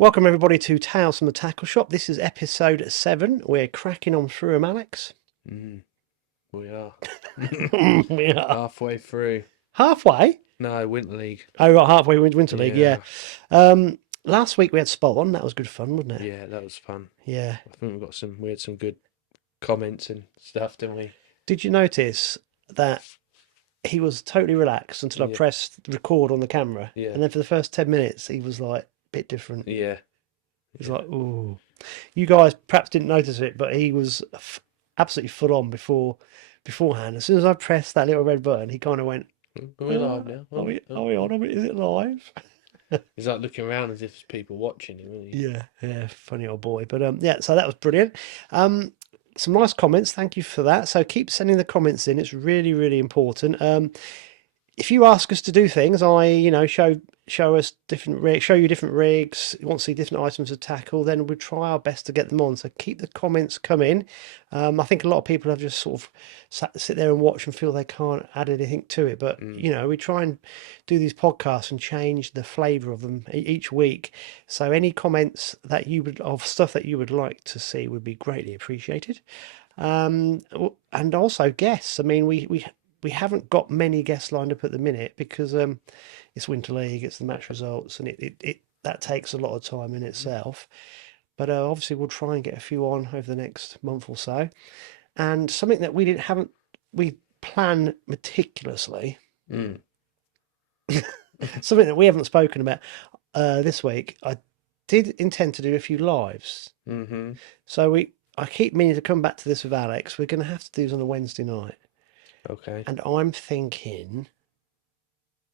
Welcome everybody to Tales from the Tackle Shop. This is episode 7. We're cracking on through them, Alex. We are. We are Halfway through. halfway. No, Winter League. Oh, right, halfway Winter League. Yeah. Yeah. Last week we had Spot on. That was good fun, wasn't it? Yeah, that was fun. Yeah. I think we had some good comments and stuff, didn't we? Did you notice that he was totally relaxed until I Yeah. pressed record on the camera, Yeah. and then for the first 10 minutes he was like a bit different. Yeah. He's like, ooh. You guys perhaps didn't notice it, but he was absolutely full on beforehand. As soon as I pressed that little red button, he kind of went, Are we live now? Are we on? Is it live? He's like looking around as if there's people watching him, isn't he? Yeah, funny old boy. But yeah, so that was brilliant. Some nice comments. Thank you for that. So keep sending the comments in. It's really, really important. If you ask us to do things, show us different rigs, show you different rigs, you want to see different items to tackle, then we'll try our best to get them on. So keep the comments coming. I think a lot of people have just sort of sit there and watch and feel they can't add anything to it. But we try and do these podcasts and change the flavour of them each week. So any comments that of stuff that you would like to see would be greatly appreciated. And also guests. I mean, we haven't got many guests lined up at the minute because it's Winter League, it's the match results, and it that takes a lot of time in itself. But obviously we'll try and get a few on over the next month or so. And something that we plan meticulously, something that we haven't spoken about this week. I did intend to do a few lives. So I keep meaning to come back to this with Alex. We're going to have to do this on a Wednesday night. Okay. And I'm thinking,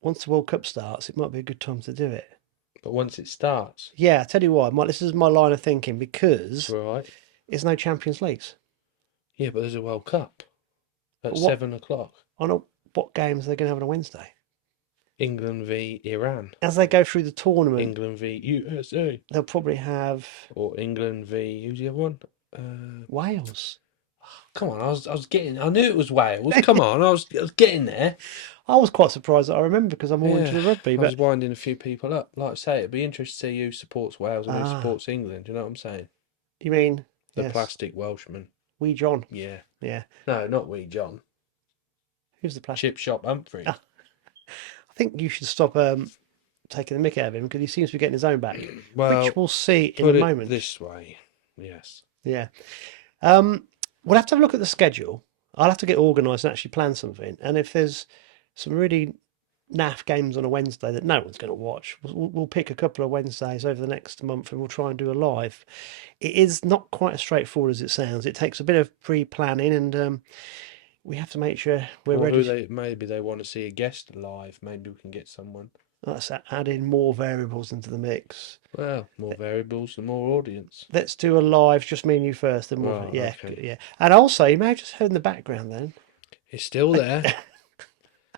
once the World Cup starts, it might be a good time to do it. But once it starts? Yeah, I tell you why. This is my line of thinking, because Right. there's no Champions Leagues. Yeah, but there's a World Cup at 7 o'clock. I know what games they're going to have on a Wednesday. England v Iran. As they go through the tournament. England v USA. They'll probably have... Or England v... Who's the other one? Wales. Come on, I knew it was Wales. Come on, I was getting there. I was quite surprised that I remember because I'm all into the rugby. I was winding a few people up. Like I say, it'd be interesting to see who supports Wales and who supports England. Do you know what I'm saying? You mean the plastic Welshman? Wee John. Yeah. Yeah. No, not Wee John. Who's the plastic? Chip Shop Humphrey. I think you should stop taking the mick out of him because he seems to be getting his own back. Well, which we'll see in a moment. This way, yes. Yeah. We'll have to have a look at the schedule. I'll have to get organised and actually plan something. And if there's some really naff games on a Wednesday that no one's going to watch, we'll pick a couple of Wednesdays over the next month and we'll try and do a live. It is not quite as straightforward as it sounds. It takes a bit of pre-planning and we have to make sure we're ready. Maybe they want to see a guest live. Maybe we can get someone. Let's add in more variables into the mix. Well, more variables, the more audience. Let's do a live, just me and you first. Then we'll, yeah. And also, you may have just heard in the background then. He's still there.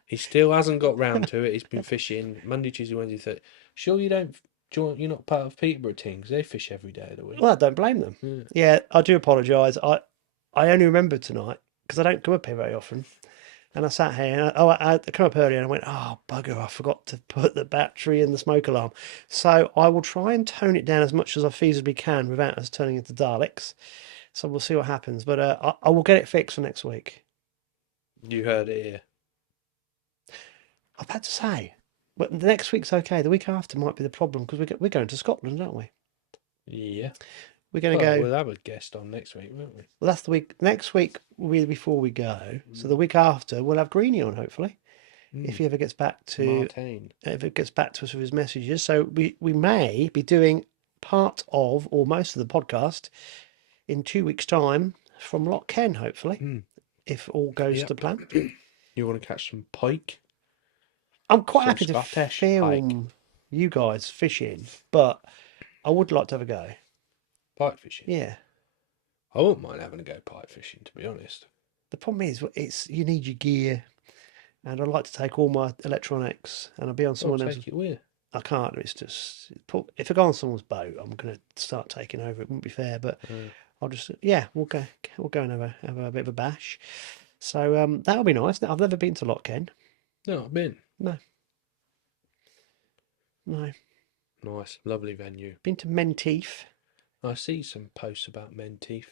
He still hasn't got round to it. He's been fishing Monday, Tuesday, Wednesday, Thursday. Sure, you're not part of Peterborough team because they fish every day of the week. Well, I don't blame them. Yeah, I do apologise. I only remembered tonight because I don't come up here very often. And I sat here and I come up earlier and I went, oh, bugger, I forgot to put the battery in the smoke alarm. So I will try and tone it down as much as I feasibly can without us turning into Daleks. So we'll see what happens. But I will get it fixed for next week. You heard it here. I've had to say, but the next week's okay. The week after might be the problem because we're going to Scotland, aren't we? Yeah. We're going to go. We'll have a guest on next week, won't we? Well, that's the week. Next week will be before we go. So the week after, we'll have Greenie on, hopefully, if he ever gets back to us with his messages. So we may be doing part of or most of the podcast in 2 weeks' time from Loch Ken, hopefully, if all goes to plan. You want to catch some pike? I'm quite happy to film you guys fishing, but I would like to have a go. Pike fishing? Yeah. I wouldn't mind having a go pike fishing, to be honest. The problem is, you need your gear, and I'd like to take all my electronics, and I'll be on someone else's. Take it with. I can't. It's just if I go on someone's boat, I'm going to start taking over. It wouldn't be fair, but I'll just we'll go and have a bit of a bash. So that'll be nice. I've never been to Loch Ken. No, I've been. No. Nice, lovely venue. Been to Menteith. I see some posts about Menteith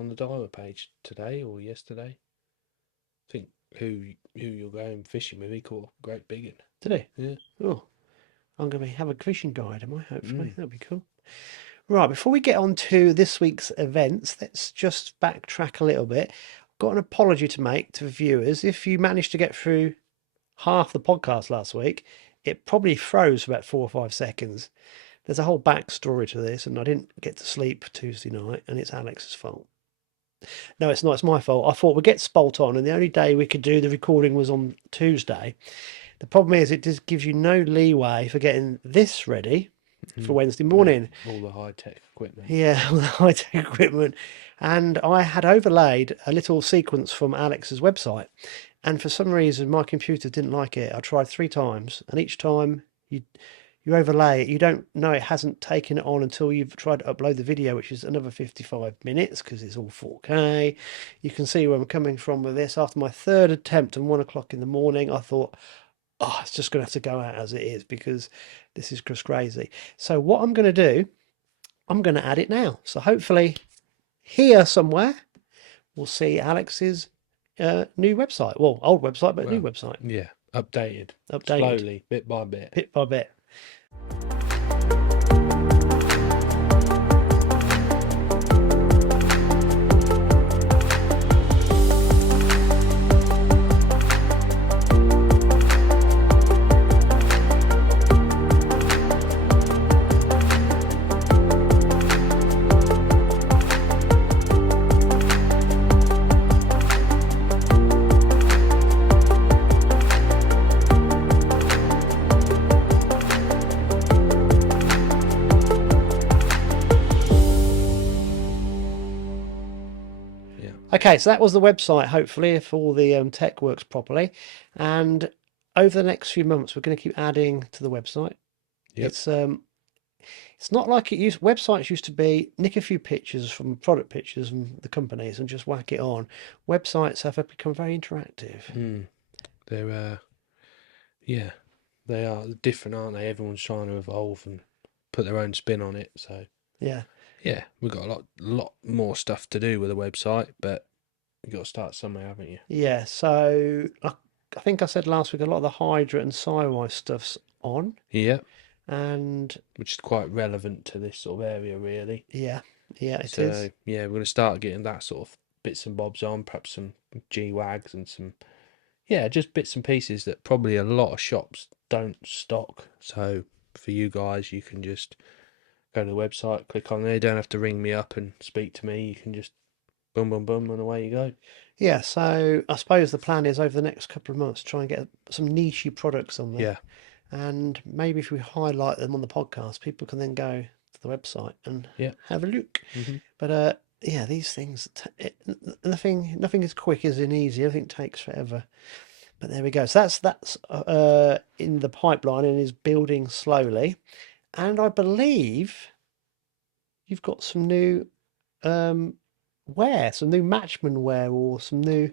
on the Diver page today or yesterday. I think who you're going fishing with, he caught a great big one. Did he? Yeah. Oh, I'm going to have a fishing guide, am I? Hopefully. That'll be cool. Right, before we get on to this week's events, let's just backtrack a little bit. I've got an apology to make to viewers. If you managed to get through half the podcast last week, it probably froze for about 4 or 5 seconds. There's a whole backstory to this, and I didn't get to sleep Tuesday night, and it's Alex's fault. No, it's not. It's my fault. I thought we'd get Spolt on, and the only day we could do the recording was on Tuesday. The problem is it just gives you no leeway for getting this ready for Wednesday morning. All the high-tech equipment. Yeah, all the high-tech equipment. And I had overlaid a little sequence from Alex's website. And for some reason, my computer didn't like it. I tried 3 times, and each time you overlay it, you don't know it hasn't taken it on until you've tried to upload the video, which is another 55 minutes because it's all 4K. You can see where I'm coming from with this. After my 3rd attempt at 1 o'clock in the morning, I thought, oh, it's just going to have to go out as it is because this is just crazy. So what I'm going to do, I'm going to add it now. So hopefully here somewhere we'll see Alex's new website. Well, old website, but new website. Yeah, updated. Updated. Slowly, bit by bit. Bit by bit. Okay, so that was the website, hopefully, if all the tech works properly. And over the next few months, we're going to keep adding to the website. Yep. It's not like it used. Websites used to be nick a few pictures from product pictures from the companies and just whack it on. Websites have become very interactive. They're, yeah, they are different, aren't they? Everyone's trying to evolve and put their own spin on it. So yeah. Yeah, we've got a lot more stuff to do with the website, but you've got to start somewhere, haven't you? Yeah, so I think I said last week a lot of the Hydra and Sci-Fi stuff's on. Yeah. And which is quite relevant to this sort of area, really. Yeah, it is. Yeah, we're going to start getting that sort of bits and bobs on, perhaps some G-Wags and some, just bits and pieces that probably a lot of shops don't stock. So for you guys, you can just go to the website, click on there. You don't have to ring me up and speak to me. You can just boom, boom, boom, and away you go. Yeah, so I suppose the plan is over the next couple of months try and get some niche products on there. Yeah. And maybe if we highlight them on the podcast, people can then go to the website and have a look. But these things, nothing as quick as in easy. Everything takes forever. But there we go. So that's in the pipeline and is building slowly. And I believe you've got some new wear, some new Matchman wear, or some new.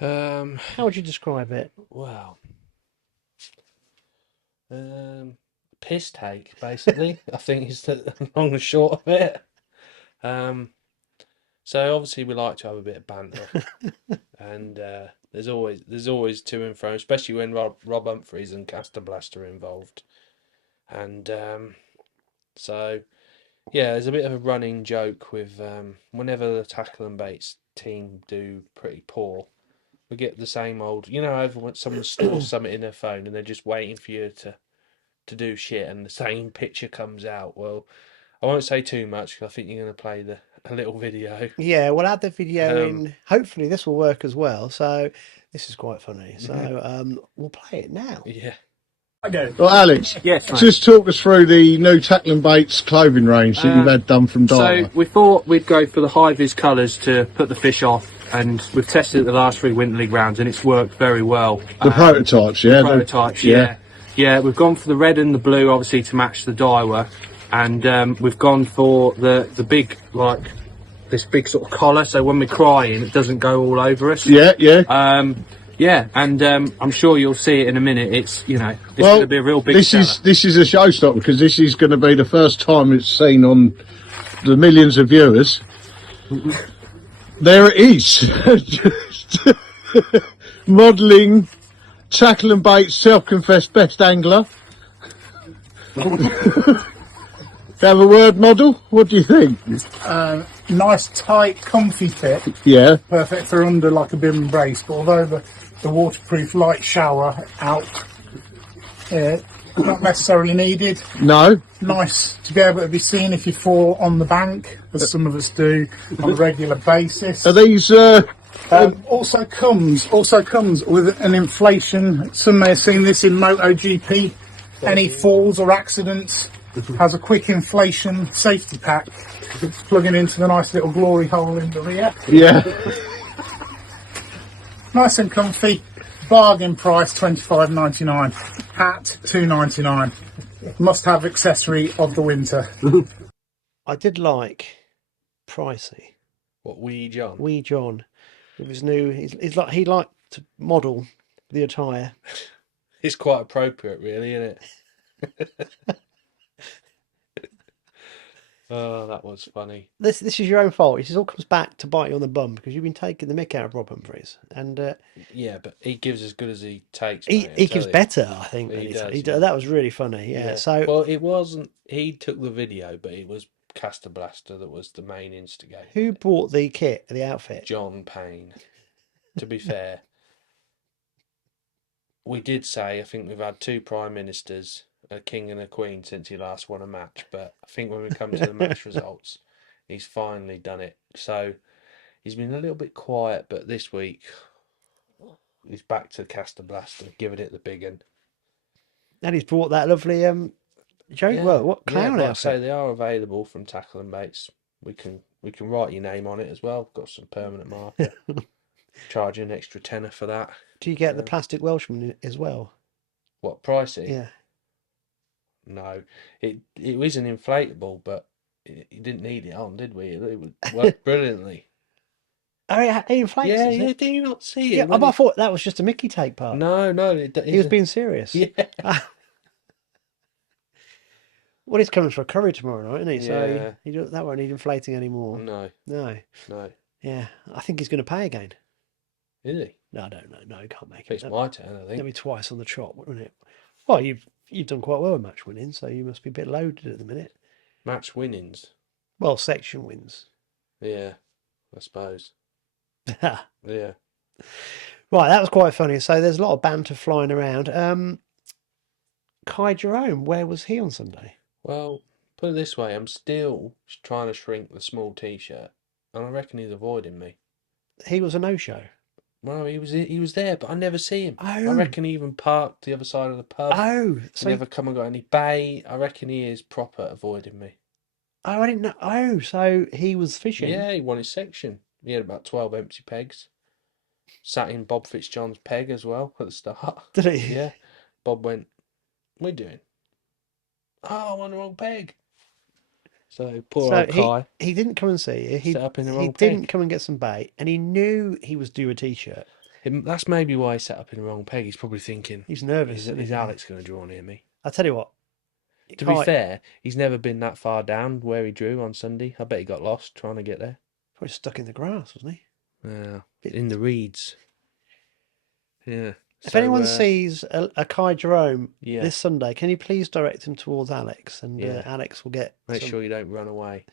How would you describe it? Wow. Piss take, basically. I think is the long and short of it. So obviously we like to have a bit of banter, and there's always to and fro, especially when Rob Humphreys and Caster Blaster are involved. And so there's a bit of a running joke with whenever the tackle and baits team do pretty poor, we get the same old, over when someone stores something in their phone and they're just waiting for you to do shit, and the same picture comes out. Well, I won't say too much because I think you're going to play a little video. Yeah, we'll add the video in. Hopefully this will work as well. So this is quite funny. So we'll play it now. Yeah. Well, Alex, yes, mate. Just talk us through the new Tackle and Baits clothing range that you've had done from Diver. So we thought we'd go for the high-vis colours to put the fish off, and we've tested it the last 3 Winter League rounds and it's worked very well. The prototypes, yeah? The prototypes, yeah. Yeah, we've gone for the red and the blue, obviously, to match the Daiwa, and we've gone for the big, this big sort of collar, so when we're crying, it doesn't go all over us. Yeah. Yeah, and I'm sure you'll see it in a minute. It's it's Well, going to be a real big this seller. is a showstopper because this is going to be the first time it's seen on the millions of viewers. There it is. Modelling, tackle and bait, self-confessed best angler. Have a word, model. What do you think? Nice, tight, comfy fit. Yeah. Perfect for under like a bib and brace. But although the waterproof light shower out, not necessarily needed. No. Nice to be able to be seen if you fall on the bank, as some of us do on a regular basis. Are these? Also comes with an inflation. Some may have seen this in MotoGP. Any falls or accidents, has a quick inflation safety pack, plugging into the nice little glory hole in the rear. Yeah. Nice and comfy. Bargain price $25.99. Hat $2.99. Must-have accessory of the winter. I did like Pricey, What, Wee John? Wee John, with his new. He's like he liked to model the attire. It's quite appropriate, really, isn't it? Oh, that was funny. This is your own fault. It all comes back to bite you on the bum because you've been taking the mick out of Rob Humphries, and Yeah, but he gives as good as he takes. he mate, I he tell gives you. better, I think. He Than does, he yeah. That was really funny. Yeah. So well, it wasn't. He took the video, but it was Caster Blaster that was the main instigator. who bought the kit, the outfit? John Payne. To be fair, we did say I think we've had 2 prime ministers, a king and a queen, since he last won a match. But I think when we come to the match results, he's finally done it. So he's been a little bit quiet, but this week he's back to Caster Blaster, giving it the big one. And he's brought that lovely joke. Well, what clown like I outfit? say, they are available from Tackle and Baits. We can write your name on it as well. Got some permanent marker. Charge you an extra tenner for that. Do you get the plastic Welshman as well? What, pricey? Yeah. No, it was an inflatable, but you didn't need it on, did we? It worked brilliantly. Oh, yeah, he inflates. Yeah, does yeah. it? Do you not see it? Yeah. when I thought that was just a Mickey take part. No, He was being serious. Yeah. Well, he's coming for a curry tomorrow night, isn't he? Yeah. So that won't need inflating anymore. No, No. no. Yeah. I think he's going to pay again. Is he? No, I don't know. No, he can't make It's it. my turn, I That'll think. be twice on the trot, wouldn't it? Well, you've done quite well with match winning, so you must be a bit loaded at the minute. Match winnings. Well, section wins. Yeah, I suppose. Right, Yeah. that was quite funny. So there's a lot of banter flying around. Kai Jerome, where was he on Sunday? Well, put it this way, I'm still trying to shrink the small t-shirt, and I reckon he's avoiding me. He was a no-show. Well, he was there, but I never see him. I Oh. reckon he even parked the other side of the pub. Oh, He so never come and got any bait. I reckon he is proper avoiding me. oh, I didn't know. Oh, so he was fishing. Yeah, he won his section. He had about 12 empty pegs. Sat in Bob Fitzjohn's peg as well at the start. Did he? Yeah. Bob went, "What are you doing?" "Oh, I'm on the wrong peg." So poor So old Kai. he didn't come and see you. He Set up in the he wrong didn't peg. come and get some bait, and he knew he was due a t-shirt. That's maybe why he set up in the wrong peg. He's probably thinking, He's nervous. is isn't he? Alex going to draw near me? I tell you what. To be fair, he's never been that far down where he drew on Sunday. I bet he got lost trying to get there. Probably stuck in the grass, wasn't he? Yeah, in the reeds. Yeah. If anyone sees a Kai Jerome Yeah. this Sunday, can you please direct him towards Alex, and Yeah. Alex will get. Make sure you don't run away.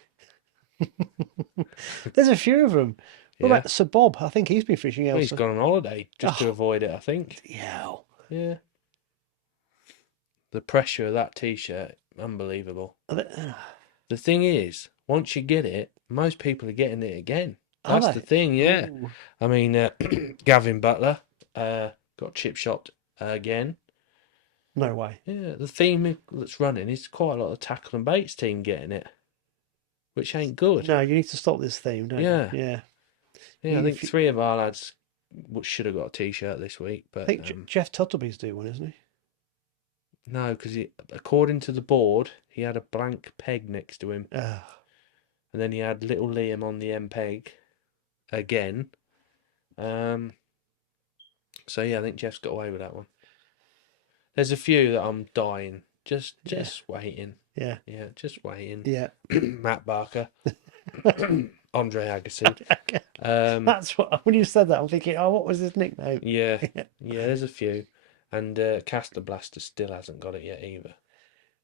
There's a few of them. What Yeah. about Sir Bob? I think he's been fishing Well, elsewhere. he's gone on holiday just to Oh. avoid it, I think. Yeah. Yeah. The pressure of that t-shirt, unbelievable. The thing is, once you get it, most people are getting it again. Are That's they? the thing, yeah. Ooh. I mean, Gavin Butler got chip shot again. No way. Yeah, the theme that's running is quite a lot of tackle and baits team getting it, which ain't good. No, you need to stop this theme, don't Yeah. you? Yeah. Yeah, I If think you- 3 of our lads should have got a t-shirt this week, but I think Jeff Tuttleby's due one, isn't he? no, because according to the board, he had a blank peg next to him, Ugh. and then he had little Liam on the M peg again. So yeah, I think Jeff's got away with that one. There's a few that I'm dying, just waiting. Yeah. Yeah, just waiting. Yeah. Matt Barker, Andre Agassi. That's what, when you said that, I'm thinking, oh, what was his nickname? Yeah, yeah. There's a few, and Castor Blaster still hasn't got it yet either.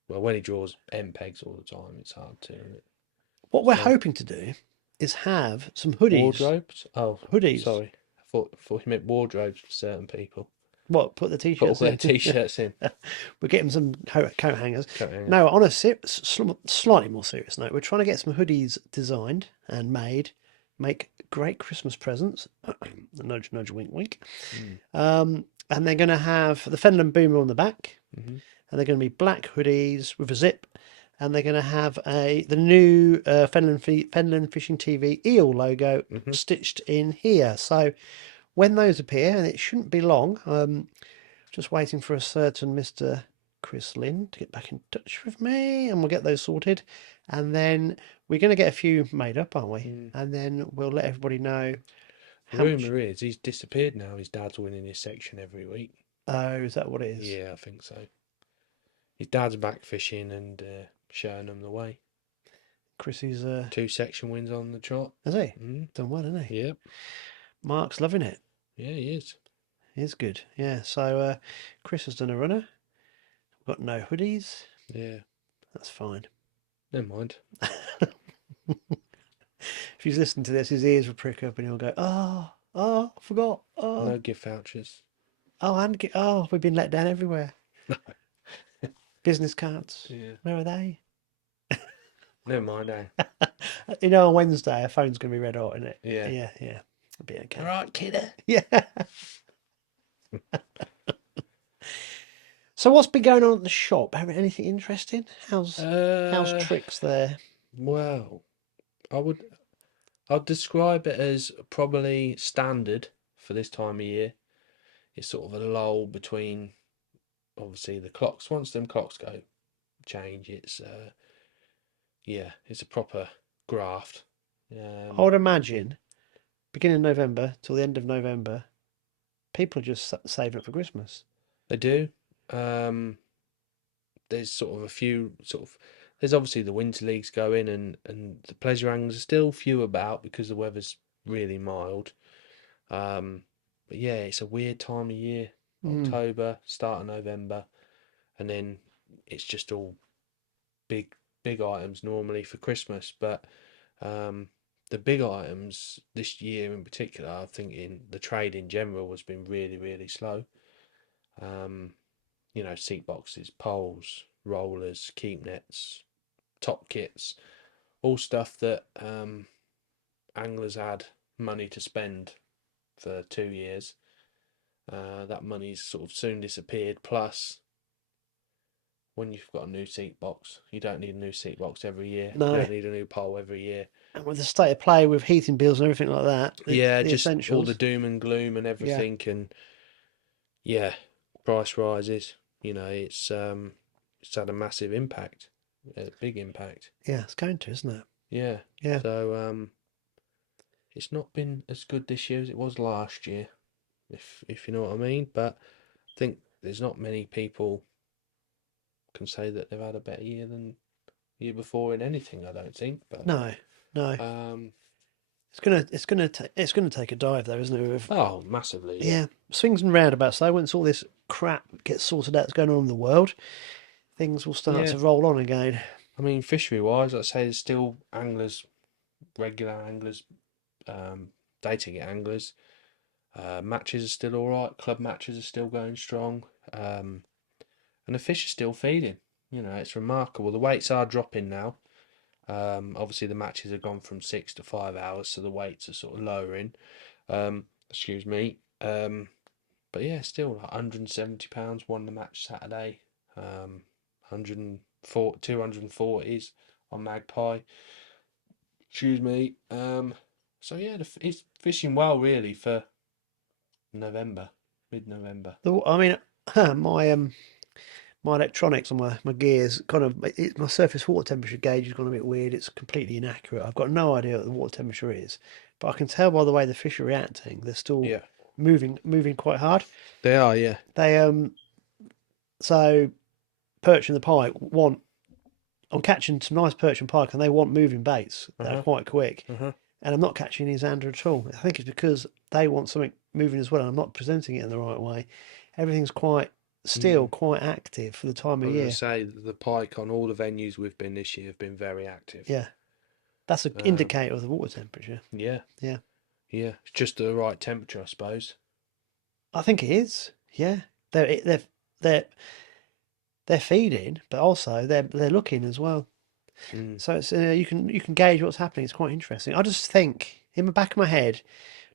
Well, when he draws MPEGs all the time, it's hard to. Isn't it? What we're So- hoping to do is have some hoodies. Wardrobes? Oh, Hoodies. sorry. I thought you meant wardrobes for certain people. What? Put the Put all t-shirts their in. t-shirts in. We're getting some coat hangers. Coat hangers. No, on a slightly more serious note, we're trying to get some hoodies designed and made. Make great Christmas presents. Nudge, nudge, wink, wink. And they're going to have the Fenland Boomer on the back, and they're going to be black hoodies with a zip, and they're going to have the new Fenland Fishing TV eel logo stitched in here. So when those appear, and it shouldn't be long, just waiting for a certain Mr. Chris Lynn to get back in touch with me, and we'll get those sorted. And then we're going to get a few made up, aren't we? And then we'll let everybody know. Rumour is he's disappeared now. His dad's winning his section every week. Oh, is that what it is? Yeah, I think so. His dad's back fishing and showing them the way. Chrissy's 2 section wins on the trot. has he? Done well, hasn't he? Yep. Mark's loving it. Yeah, he is. He's good. Yeah. So Chris has done a runner. We've got no hoodies. Yeah. That's fine. Never mind. If he's listening to this, his ears will prick up and he'll go, "Oh, I forgot. Oh, No gift vouchers. we've been let down everywhere. Business cards. Yeah. Where are they? Never mind, eh? On Wednesday, our phone's going to be red hot, isn't it? Yeah. Yeah. It'll be okay. All right, kidder. Yeah. So what's been going on at the shop? Anything interesting? How's tricks there? Well, I'd describe it as probably standard for this time of year. It's sort of a lull between, obviously, the clocks. Once them clocks go change, it's it's a proper graft. I would imagine beginning of November till the end of November, people are just saving up for Christmas. They do. There's sort of a few there's obviously the winter leagues going and the pleasure anglers are still few about because the weather's really mild. But yeah, it's a weird time of year. October, start of November, and then it's just all big items normally for Christmas. But the big items this year in particular, I think in the trade in general has been really, really slow. Seat boxes, poles, rollers, keep nets, top kits, all stuff that anglers had money to spend for 2 years. That money's sort of soon disappeared. Plus, when you've got a new seat box, you don't need a new seat box every year. No. You don't need a new pole every year. And with the state of play with heating bills and everything like that, the Just essentials. all the doom and gloom and everything, and price rises. It's had a massive impact, a big impact. Yeah, it's going to, isn't it? Yeah. Yeah. So it's not been as good this year as it was last year, if you know what I mean. But I think there's not many people can say that they've had a better year than the year before in anything. I don't think. But No. It's gonna take a dive though, isn't it? Oh, massively. Yeah, swings and roundabouts though. Once all this crap gets sorted out that's going on in the world, things will start to roll on again. I mean, fishery wise, I'd say there's still anglers, regular anglers, day ticket anglers. Matches are still all right. Club matches are still going strong. And the fish are still feeding. It's remarkable. The weights are dropping now. Obviously the matches have gone from 6 to 5 hours, so the weights are sort of lowering. Excuse me. But yeah, still like £170 won the match Saturday. 240s on Magpie. Excuse me. So yeah, it's fishing well really for November, mid-November. I mean, my electronics and my gears my surface water temperature gauge has gone a bit weird. It's completely inaccurate. I've got no idea what the water temperature is, but I can tell by the way the fish are reacting. They're still moving quite hard. They are, yeah. They so perch and the pike want. I'm catching some nice perch and pike, and they want moving baits that are quite quick. And I'm not catching any zander at all. I think it's because they want something moving as well, and I'm not presenting it in the right way. Everything's quite quite active for the time of I was year. going to say the pike on all the venues we've been this year have been very active. Yeah, that's an indicator of the water temperature. Yeah. Yeah. It's just the right temperature, I suppose. I think it is. Yeah, they're feeding, but also they're looking as well. So it's you can gauge what's happening. It's quite interesting. I just think in the back of my head,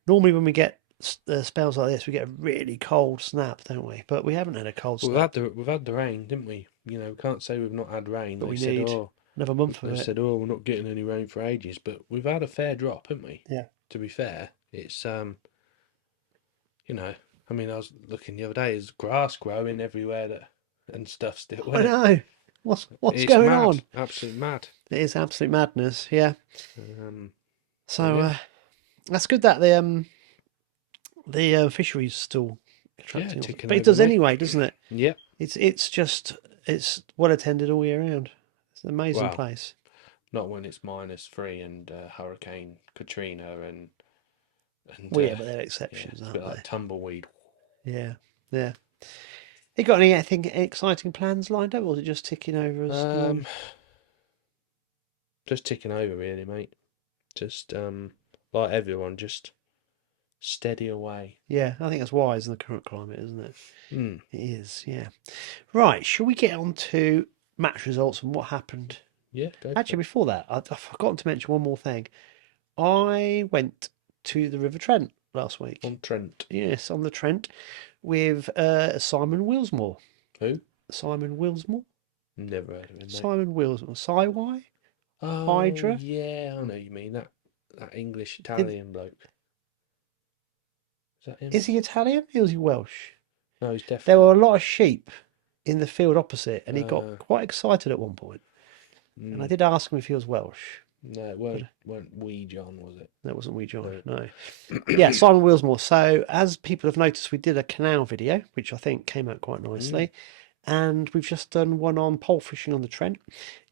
normally when we get spells like this, we get a really cold snap, don't we? But we haven't had a cold snap. We've had the rain, didn't we? You know, we can't say we've not had rain. But They we said, need another month of They it. said, "Oh, we're not getting any rain for ages," but we've had a fair drop, haven't we? Yeah. To be fair, it's you know, I mean, I was looking the other day. There's grass growing everywhere and stuff still. I know. What's It's going mad. on? Absolute mad. It is absolute madness. Yeah. So yeah. that's good that the fisheries still attracting, ticking but it over, does mate. anyway, doesn't it? Yep. It's well attended all year round. It's an amazing Wow. place. Not when it's -3 and Hurricane Katrina and Well, yeah, but they're exceptions, it's a aren't bit they? like tumbleweed. Yeah, yeah. You got anything exciting plans lined up, or is it just ticking over as Just ticking over, really, mate. Just like everyone, just steady away. Yeah, I think that's wise in the current climate, isn't it? Mm. It is, yeah. Right, shall we get on to match results and what happened? Yeah, go for Actually, it. before that, I've forgotten to mention one more thing. I went to the River Trent last week. On Trent. Yes, on the Trent with Simon Willsmore. Who? Simon Willsmore? Never heard of him, mate. Simon Willsmore. Siwy? Oh, Hydra? yeah, I know you mean that English Italian bloke. Is that him? Is he Italian or is he Welsh? No, he's There definitely. were a lot of sheep in the field opposite, and he Ah. got quite excited at one point. And I did ask him if he was Welsh. No, it weren't Wee John, was it? That wasn't Wee John, no. Yeah, Simon Willsmore. So, as people have noticed, we did a canal video, which I think came out quite nicely. And we've just done one on pole fishing on the Trent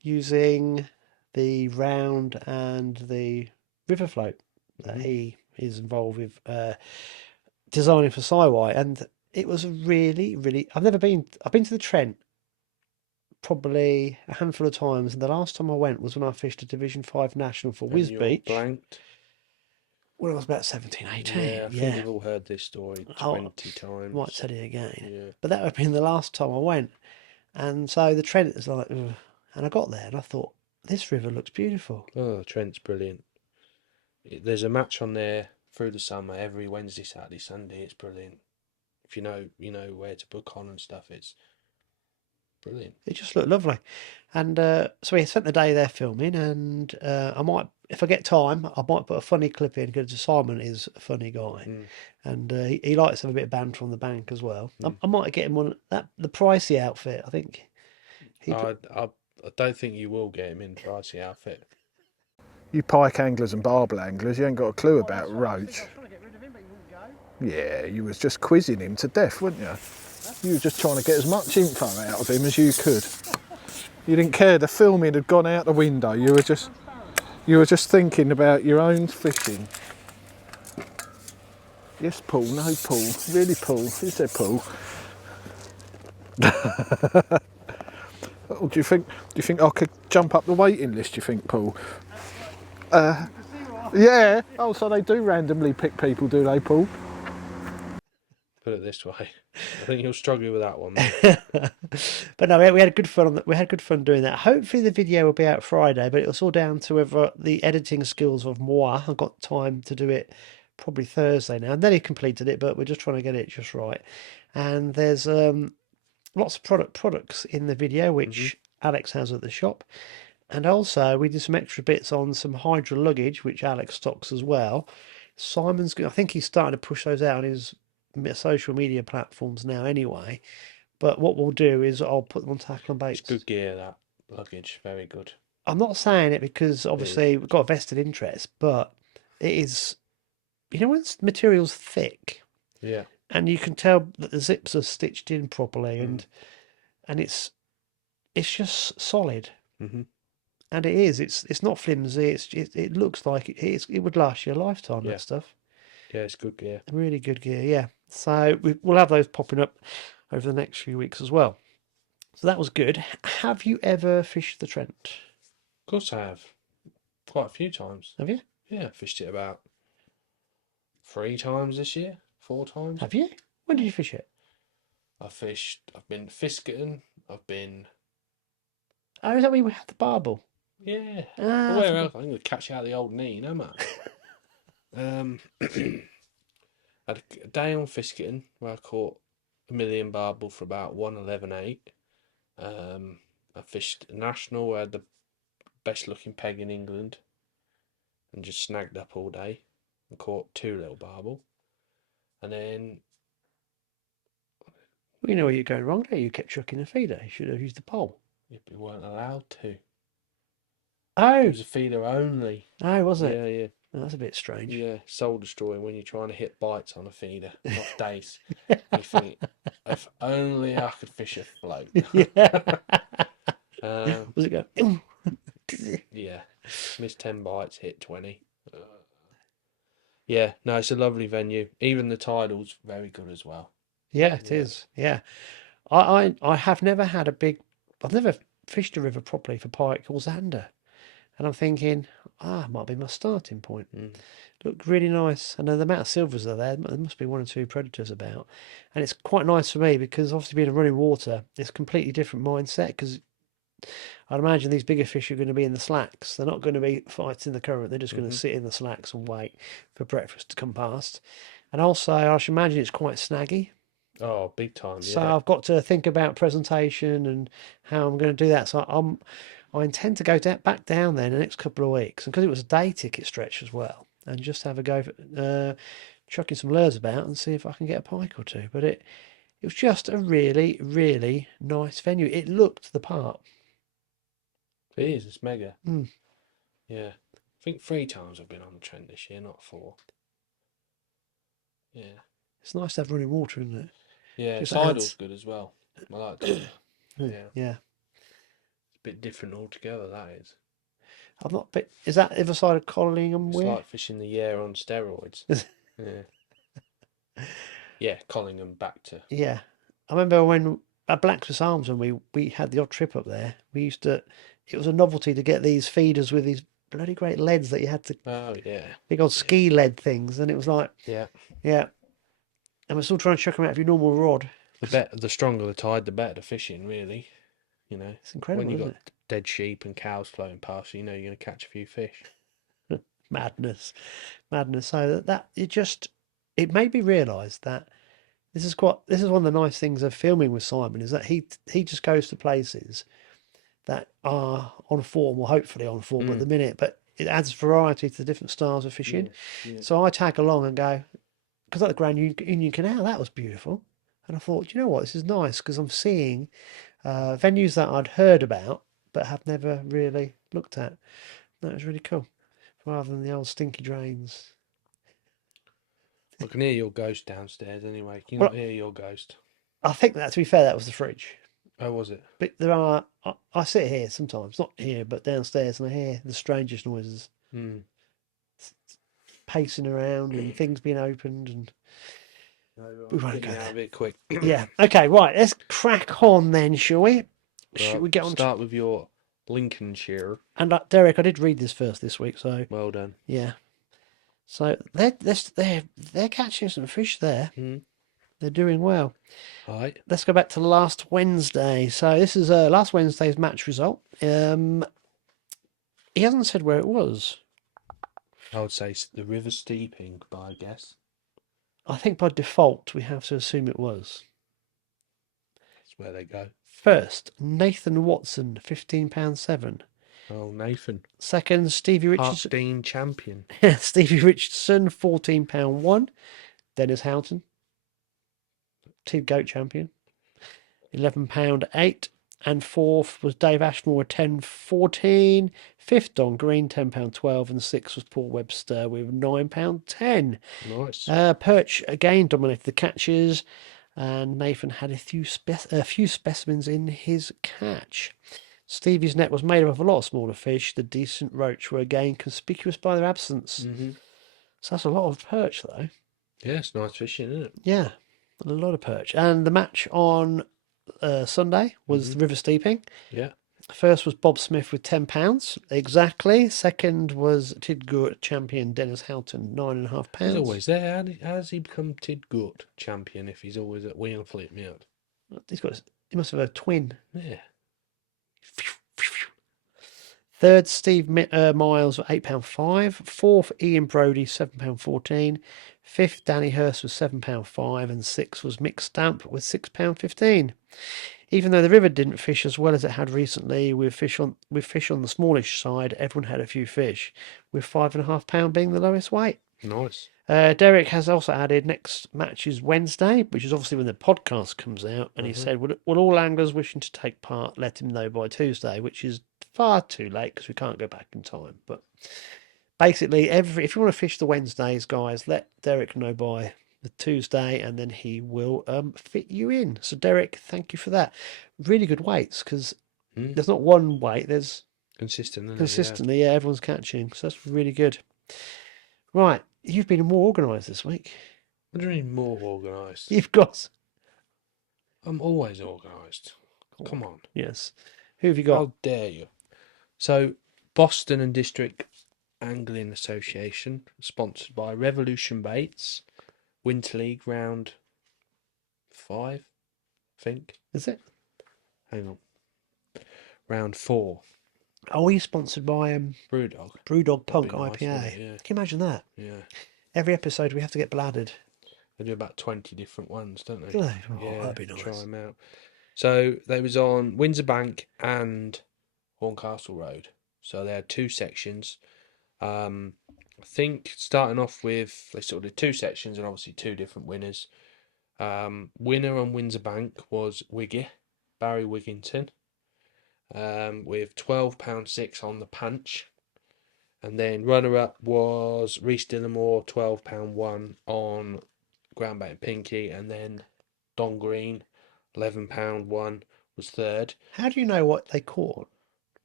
using the round and the river float that he is involved with designing for Siwy. And it was really, really... I've been to the Trent probably a handful of times, and the last time I went was when I fished a Division 5 National for Whiz And you're Beach. blanked. When I was about 17, 18. Yeah, I think we've all heard this story 20 times. Might tell you again. Yeah. But that would have been the last time I went. And so the Trent is like, ugh. And I got there and I thought, this river looks beautiful. Oh, Trent's brilliant. There's a match on there through the summer every Wednesday, Saturday, Sunday. It's brilliant. If you know where to book on and stuff, it's brilliant. It just looked lovely. And so we spent the day there filming, and I might, if I get time, I might put a funny clip in, because Simon is a funny guy. And he likes to have a bit of banter on the bank as well. I might get him one, the pricey outfit, I think. I don't think you will get him in pricey outfit. You pike anglers and barbel anglers, you ain't got a clue about roach. Yeah, you was just quizzing him to death, weren't you? You were just trying to get as much info out of him as you could. You didn't care, the filming had gone out the window, you were just thinking about your own fishing. Yes, Paul, no, Paul, really, Paul, is there, Paul? Oh, do you think I could jump up the waiting list, do you think, Paul? Yeah. Oh, so they do randomly pick people, do they, Paul? Put it this way, I think you'll struggle with that one. But no, we had good fun. We had good fun doing that. Hopefully, the video will be out Friday, but it was all down to whether the editing skills of moi. I've got time to do it probably Thursday now, and then he completed it. But we're just trying to get it just right. And there's lots of products in the video which Alex has at the shop, and also we did some extra bits on some Hydra luggage which Alex stocks as well. Simon's, I think he's starting to push those out on his social media platforms now anyway, but what we'll do is I'll put them on Tackle and Baits. It's good gear, that luggage, very good. I'm not saying it because obviously we've got a vested interest, but it is, when material's thick, Yeah. and you can tell that the zips are stitched in properly, and it's just solid. Mhm. And it is. It's not flimsy. It looks like it would last you a lifetime. Yeah. That stuff. Yeah, it's good gear. Really good gear. Yeah. So we'll have those popping up over the next few weeks as well. So that was good. Have you ever fished the Trent? Of course I have. Quite a few times. Have you? Yeah, fished it about 3 times this year, 4 times. Have you? When did you fish it? I've been Fiskerton, I've been, Oh, is that where we had the barbel? yeah. Ah, Where else? I'm going to catch you out of the old Nene, am I? Had a day on Fiskerton where I caught a million barbel for about 111.8. I fished a national where I had the best looking peg in England and just snagged up all day and caught 2 little barbel. And then, you know where you're going wrong there. You kept chucking the feeder. You should have used the pole. we weren't allowed to. It Oh, was a feeder only. oh, was it? Yeah, yeah. Oh, that's a bit strange. Yeah, soul destroying when you're trying to hit bites on a feeder, not days. You think, if only I could fish a float. Yeah. Um, Was it going? yeah, missed 10 bites, hit 20. Yeah, no, it's a lovely venue. Even the tidal's very good as well. Yeah, it Yeah. is. Yeah, I have never had a big. I've never fished a river properly for pike or zander, and I'm thinking, might be my starting point. Look really nice, and the amount of silvers are there. There must be 1 or 2 predators about, and it's quite nice for me because obviously being a running water, it's a completely different mindset. Because I'd imagine these bigger fish are going to be in the slacks. They're not going to be fighting the current. They're just going to sit in the slacks and wait for breakfast to come past. And also, I should imagine it's quite snaggy. Oh, big time, So yeah. I've got to think about presentation and how I'm going to do that. So I intend to go back down there in the next couple of weeks, and because it was a day ticket stretch as well, and just have a go for, chucking some lures about and see if I can get a pike or 2. But it was just a really, really nice venue. It looked the part. It is, it's mega. Mm. Yeah. I think 3 times I've been on the Trent this year, not 4. Yeah. It's nice to have running water, isn't it? Yeah, Just tidal's adds- good as well. I like that. Yeah. Yeah. It's a bit different altogether, that is. I've not been. Is that the other side of Collingham? It's Weir? like fishing the Yare on steroids. Yeah. Yeah, Collingham back to. Yeah. I remember when at Blacksmith's Arms, when we had the odd trip up there, we used to. It was a novelty to get these feeders with these bloody great leads that you had to. Oh, yeah. Big old ski lead things, and it was like, Yeah. yeah. And we're still trying to chuck them out of your normal rod. The stronger the tide, the better the fishing, really. You know, It's incredible, when you've isn't got dead sheep and cows floating past, you know you're going to catch a few fish. it? Madness. So that it made me realise that this is one of the nice things of filming with Simon, is that he just goes to places that are on form, or hopefully on form at the minute, but it adds variety to the different styles of fishing. Yeah. So I tag along and go, because like the Grand Union Canal, that was beautiful. And I thought, you know what, this is nice because I'm seeing venues that I'd heard about but have never really looked at. That was really cool, rather than the old stinky drains. I can hear your ghost downstairs anyway. Can you Well, not hear your ghost? I think that, to be fair, that was the fridge. Oh, was it? But I sit here sometimes, not here, but downstairs, and I hear the strangest noises, pacing around and things being opened, and we won't Get go you out there. a bit quick. Yeah. Okay. Right. Let's crack on then, shall we? Should Right, we get on? Start with your Lincolnshire. And Derek, I did read this first this week, so Well done. yeah. So they're catching some fish there. They're doing well. All right. Let's go back to last Wednesday. So this is last Wednesday's match result. He hasn't said where it was. I would say the River Steeping, but I guess I think by default we have to assume it was. that's where they go. First, Nathan Watson, £15.7. Oh, Nathan. Second, Stevie Richardson. Hartdean champion. Stevie Richardson, £14.1. Dennis Houghton, Team Goat champion, £11.8. And fourth was Dave Ashmore with 10.14. Fifth, Don Green, £10.12. And sixth was Paul Webster with £9.10. Nice. Perch again dominated the catches, and Nathan had a few specimens in his catch. Stevie's net was made up of a lot of smaller fish. The decent roach were again conspicuous by their absence. So that's a lot of perch, though. Yeah, it's nice fishing, isn't it? Yeah, a lot of perch. And the match on Sunday was the river steeping. Yeah. First was Bob Smith with £10 exactly. Second was Tidgood champion Dennis Houghton, £9.5. He's always there. How does he become Tidgood champion if he's always at Wheel Flip Mute? He must have a twin. Yeah. Third, Steve Miles with £8.5. Fourth, Ian Brodie, £7.14. Fifth, Danny Hurst with £7.5. And sixth was Mick Stamp with £6.15. Even though the river didn't fish as well as it had recently, with fish on the smallish side, everyone had a few fish, with £5.5 being the lowest weight. Nice. Derek has also added next match is Wednesday, which is obviously when the podcast comes out, and he said, will all anglers wishing to take part let him know by Tuesday, which is far too late because we can't go back in time. But basically, if you want to fish the Wednesdays, guys, let Derek know by the Tuesday, and then he will fit you in. So Derek, thank you for that. Really good weights, because there's not one weight, there's consistently, yeah, everyone's catching, so that's really good. Right, you've been more organised this week. What do you mean more organised? You've got... I'm always organised. Come on. Yes. Who have you got? How dare you? So, Boston and District Angling Association, sponsored by Revolution Baits, Winter League round 5, I think. Is it? Hang on. Round 4. Are we sponsored by Brewdog. Punk be nice, IPA? wouldn't it? Yeah. Can you imagine that? Yeah. Every episode we have to get bladdered. They do about 20 different ones, don't they? Do they? Oh, Yeah, that'd be nice. try them out. So they was on Windsor Bank and Horncastle Road. So they had 2 sections. I think starting off with, they sort of did 2 sections and obviously 2 different winners. Winner on Windsor Bank was Barry Wigginton, with £12.6 on the punch. And then runner-up was Reece Dillamore, £12.1 on Groundbait and Pinky. And then Don Green, £11.1 was third. How do you know what they caught?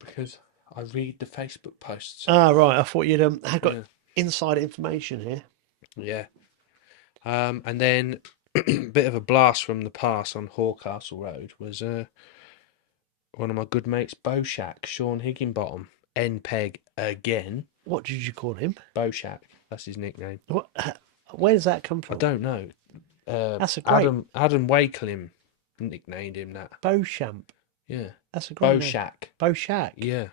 Because I read the Facebook posts. Ah, right. I thought you'd had got Yeah. inside information here. Yeah. And then a bit of a blast from the past on Horncastle Road was one of my good mates, Bowshack, Sean Higginbottom, N-Peg again. What did you call him? Bowshack, that's his nickname. What? Where does that come from? I don't know. That's a great... Adam Wakelim nicknamed him that. Beauchamp. Yeah. That's a great name. Bowshack. Bowshack. Yeah.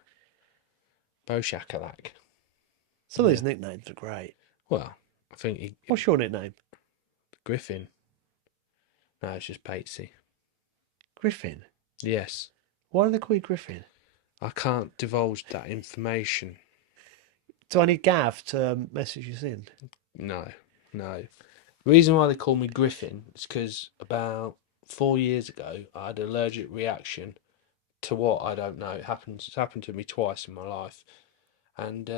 Bowshackalak. Some of these nicknames are great. Well, I think What's your nickname? Griffin. No, it's just Patesy. Griffin. Yes. Why do they call you Griffin? I can't divulge that information. Do I need Gav to message us in? No. The reason why they call me Griffin is because about 4 years ago, I had an allergic reaction to what I don't know. It's happened to me twice in my life. And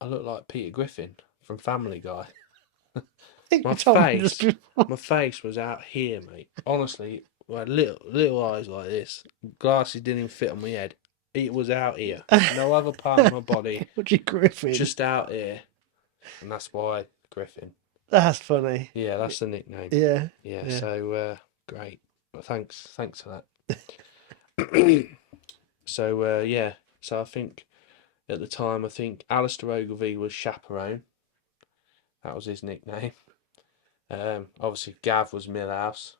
I look like Peter Griffin from Family Guy. I think My you told me this face, before. my face was out here, mate. Honestly, I had little eyes like this. Glasses didn't even fit on my head. It was out here. No other part of my body. What do you Griffin? Just out here. And that's why Griffin. That's funny. Yeah, that's the nickname. Yeah. Yeah. Yeah. So great. Well, thanks for that. So yeah. So I think at the time, Alistair Ogilvie was Chaperone. That was his nickname. Obviously Gav was Millhouse,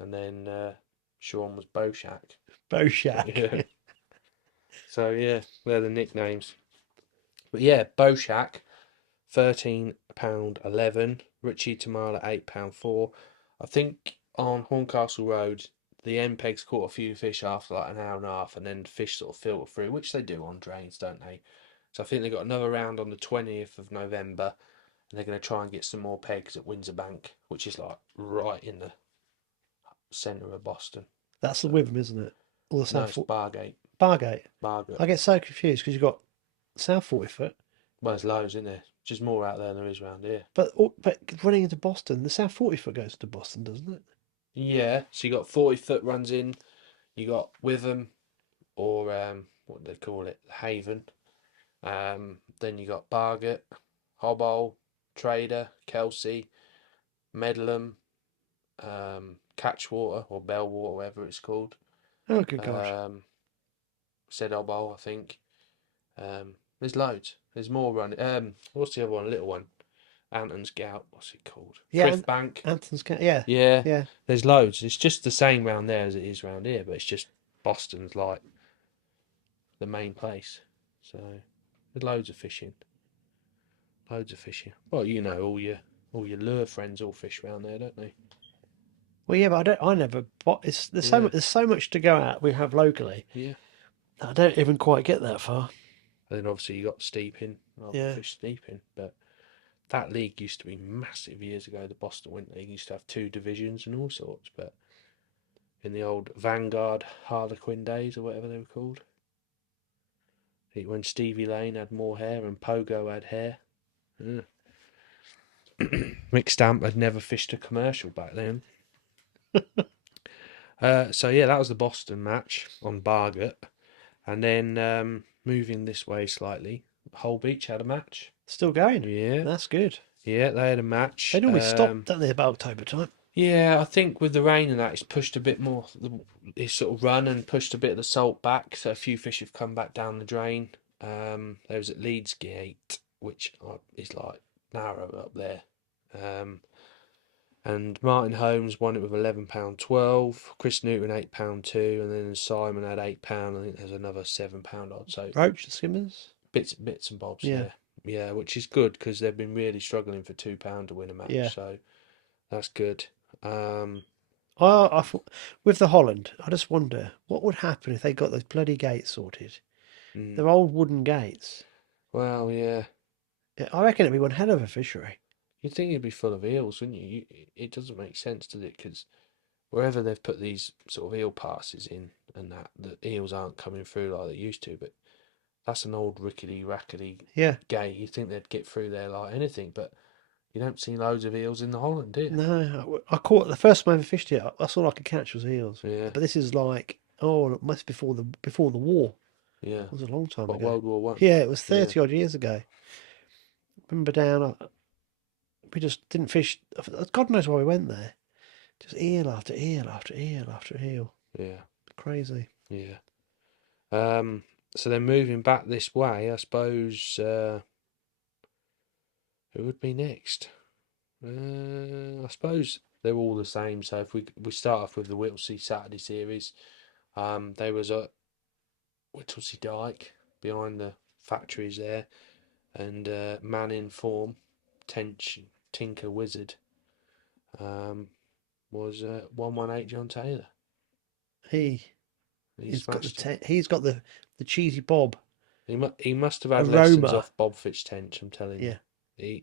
and then Sean was Bowshack. Bowshack. Yeah. So yeah, they're the nicknames. But yeah, Bowshack, £13.11. Richie Tamala, £8.4. I think on Horncastle Road, the MPEGs caught a few fish after like an hour and a half, and then fish sort of filter through, which they do on drains, don't they? So I think they got another round on the 20th of November, and they're going to try and get some more pegs at Windsor Bank, which is like right in the centre of Boston. That's the Witham, isn't it? Or the No, South it's Fort Bargate. Bargate. Bargate. I get so confused because you've got South 40-foot, Well, there's loads in there. Just more out there than there is around here. but running into Boston, the South 40-foot goes to Boston, doesn't it? Yeah, so you got 40-foot runs in. You got Witham, or what do they call it, Haven. Then you got Bargate, Hobble, Trader, Kelsey, Medlam, Catchwater or Bellwater, whatever it's called. Oh, good gosh. Said Hobble, I think. There's loads. There's more running. What's the other one? Little one. Anton's Gout. What's it called? Yeah, Frith Bank. Anthony's yeah. Yeah. Yeah. There's loads. It's just the same round there as it is round here, but it's just Boston's like the main place. So there's loads of fishing. Loads of fishing. Well, you know, all your lure friends all fish round there, don't they? Well, yeah, but I never. But there's so much. There's so much to go at. We have locally. Yeah. I don't even quite get that far. And then obviously you got steeping. I Yeah. fish steeping, but that league used to be massive years ago. The Boston Winter League used to have 2 divisions and all sorts. But in the old Vanguard Harlequin days or whatever they were called, when Stevie Lane had more hair and Pogo had hair. Yeah. Mick Stamp had never fished a commercial back then. So yeah, that was the Boston match on Bargate, and then moving this way slightly, Hull Beach had a match. Still going. Yeah, That's good. yeah, they had a match. They normally stop, don't they, about October time? Yeah, I think with the rain and that, it's pushed a bit more. It's sort of run and pushed a bit of the salt back, so a few fish have come back down the drain. There was at Leeds Gate, which is like narrow up there. And Martin Holmes won it with £11.12, Chris Newton £8.2, and then Simon had £8. I think there's another £7 odd. So Roach the skimmers. bits and bobs, Yeah. yeah, which is good because they've been really struggling for £2 to win a match. Yeah. So that's good. I thought, with the Holland, I just wonder what would happen if they got those bloody gates sorted. They're old wooden gates. Well, yeah. Yeah, I reckon it'd be one hell of a fishery. You'd think it'd be full of eels, wouldn't you? It doesn't make sense, does it? Because wherever they've put these sort of eel passes in, and that the eels aren't coming through like they used to. But that's an old rickety rackety Yeah. gate. You'd think they'd get through there like anything, but you don't see loads of eels in the Holland, do you? No, I caught the first time I ever fished it. That's all I could catch was eels. Yeah. But this is like, oh, it must be before the war. Yeah. It was a long time What, ago. World War One? Yeah, it was 30 odd years ago. Remember down, we just didn't fish. God knows why we went there. Just eel after eel after eel after eel. Yeah. Crazy. Yeah. So then moving back this way, I suppose who would be next? I suppose they're all the same. So if we start off with the Whittlesey Saturday series, they was at Whittlesey Dyke behind the factories there, and man in form, Tinker Wizard, was 118 John Taylor. He's got the cheesy bob. He must have had Aroma. lessons off Bob Fitztench, I'm telling you. Yeah.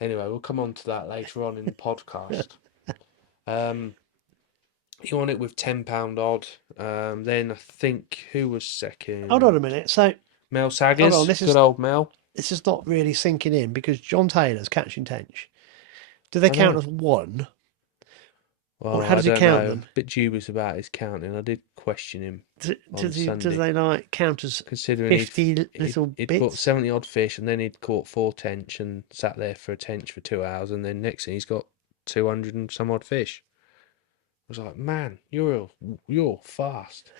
Anyway, we'll come on to that later on in the podcast. He won it with £10 odd. Then I think who was second? Hold on a minute. So Mel Saggers. Hold on, Good old Mel. this is not really sinking in because John Taylor's catching tench. Do they count as one? Well, How does he I don't count know. them? A bit dubious about his counting. I did question him Do Sunday. they like count as considering 50 little he'd caught bits? 70 odd fish, and then he'd caught 4 tench and sat there for a tench for 2 hours, and then next thing he's got 200 and some odd fish. I was like, man, you're fast.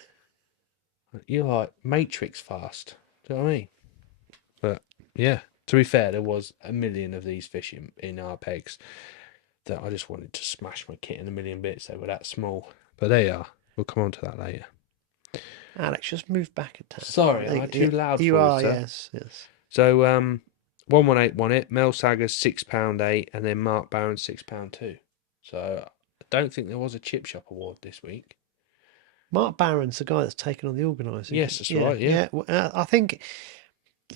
You're like Matrix fast. Do you know what I mean? But yeah, to be fair, there was a million of these fish in our pegs that I just wanted to smash my kit in a million bits. They were that small. But there you are. We'll come on to that later. Alex, just move back a tad. Sorry, am I too loud for you you, are, sir? yes. So 118 won it. Mel Saggers £6.8, and then Mark Barron £6.2. So I don't think there was a chip shop award this week. Mark Barron's the guy that's taken on the organising. Yes, that's right, yeah. I think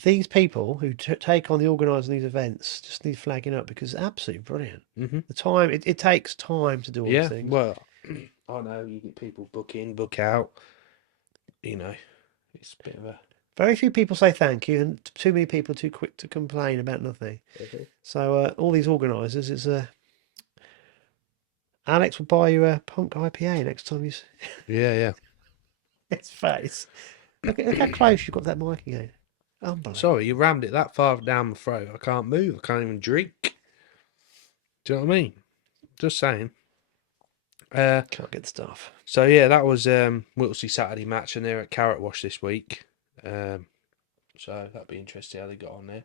these people who take on the organising these events just need flagging up because it's absolutely brilliant. Mm-hmm. The time it takes time to do all these things. Well, I know you get people book in, book out. You know, it's a bit of a. Very few people say thank you, and too many people too quick to complain about nothing. So all these organisers, it's Alex will buy you a punk IPA next time you see Yeah. his face. Look how close you've got that mic again. Unbelievable. Sorry, you rammed it that far down my throat. I can't move. I can't even drink. Do you know what I mean? Just saying. Can't get stuff. So yeah, that was Whittlesey Saturday match, and they're at Carrot Wash this week. So that'd be interesting how they got on there.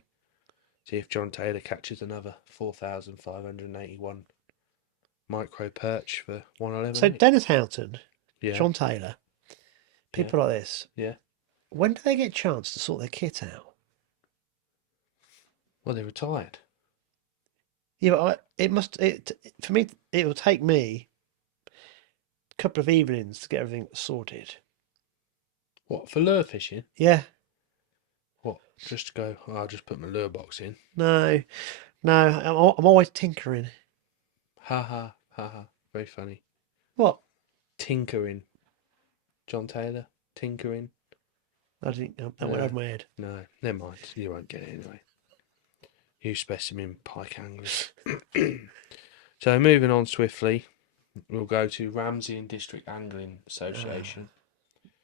See if John Taylor catches another 4,581 micro perch for 111. So Dennis Houghton, Yeah. John Taylor, people like this. Yeah. When do they get a chance to sort their kit out? Well, they're retired. Yeah, but for me, it will take me a couple of evenings to get everything sorted. What, for lure fishing? Yeah. What? Just to go, I'll just put my lure box in. No, I'm always tinkering. Ha ha, ha ha. Very funny. What? Tinkering. John Taylor, tinkering. I didn't. That went over my head. No, never mind. You won't get it anyway. You specimen pike anglers. So moving on swiftly, we'll go to Ramsey and District Angling Association.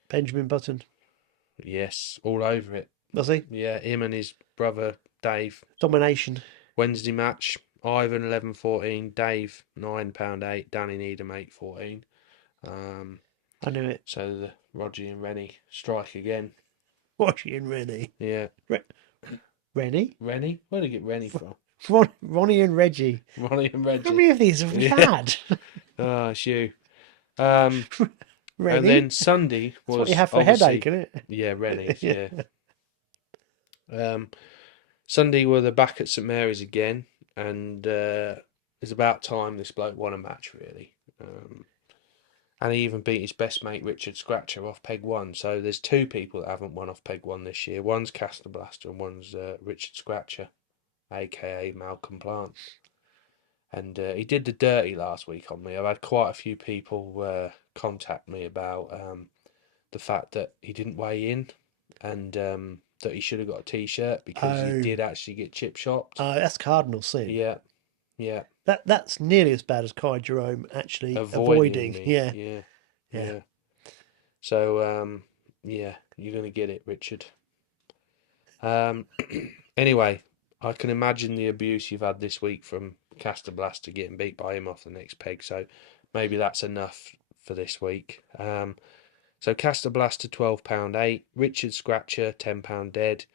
Benjamin Button. Yes, all over it. Was he? Yeah, him and his brother Dave. Domination. Wednesday match. Ivan 11.14, Dave £9.8, Danny Needham 8.14. I knew it. So the Roger and Rennie strike again. Roger and Rennie. Yeah. Rennie? Rennie? Where did you get Rennie from? Ronnie and Reggie. Ronnie and Reggie. How many of these have we had? Oh, it's you. Rennie? And then Sunday was That's what you have for a obviously- headache, isn't it? Yeah, Rennie's, yeah. Sunday were the back at St Mary's again, and it's about time this bloke won a match, really. And he even beat his best mate Richard Scratcher off peg one. So there's two people that haven't won off peg one this year. One's Castor Blaster and one's Richard Scratcher, aka Malcolm Plant. And he did the dirty last week on me. I've had quite a few people contact me about the fact that he didn't weigh in, and that he should have got a t-shirt because he did actually get chip shopped. That's cardinal sin. Yeah. That's nearly as bad as Kai Jerome actually Avoiding avoiding. me. Yeah. So yeah, you're gonna get it, Richard. Anyway, I can imagine the abuse you've had this week from Castor Blaster getting beat by him off the next peg. So maybe that's enough for this week. So Castor Blaster £12.8, Richard Scratcher £10 dead,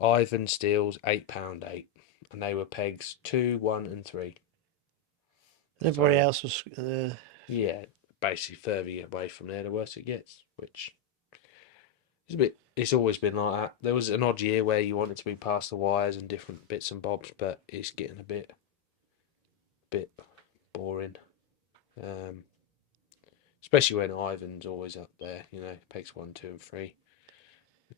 Ivan Steels £8.8, and they were pegs 2, 1, and 3. And everybody else was. Yeah, basically further you get away from there, the worse it gets. Which is a bit. It's always been like that. There was an odd year where you wanted to be past the wires and different bits and bobs, but it's getting a bit boring. Especially when Ivan's always up there, pegs 1, 2, and 3.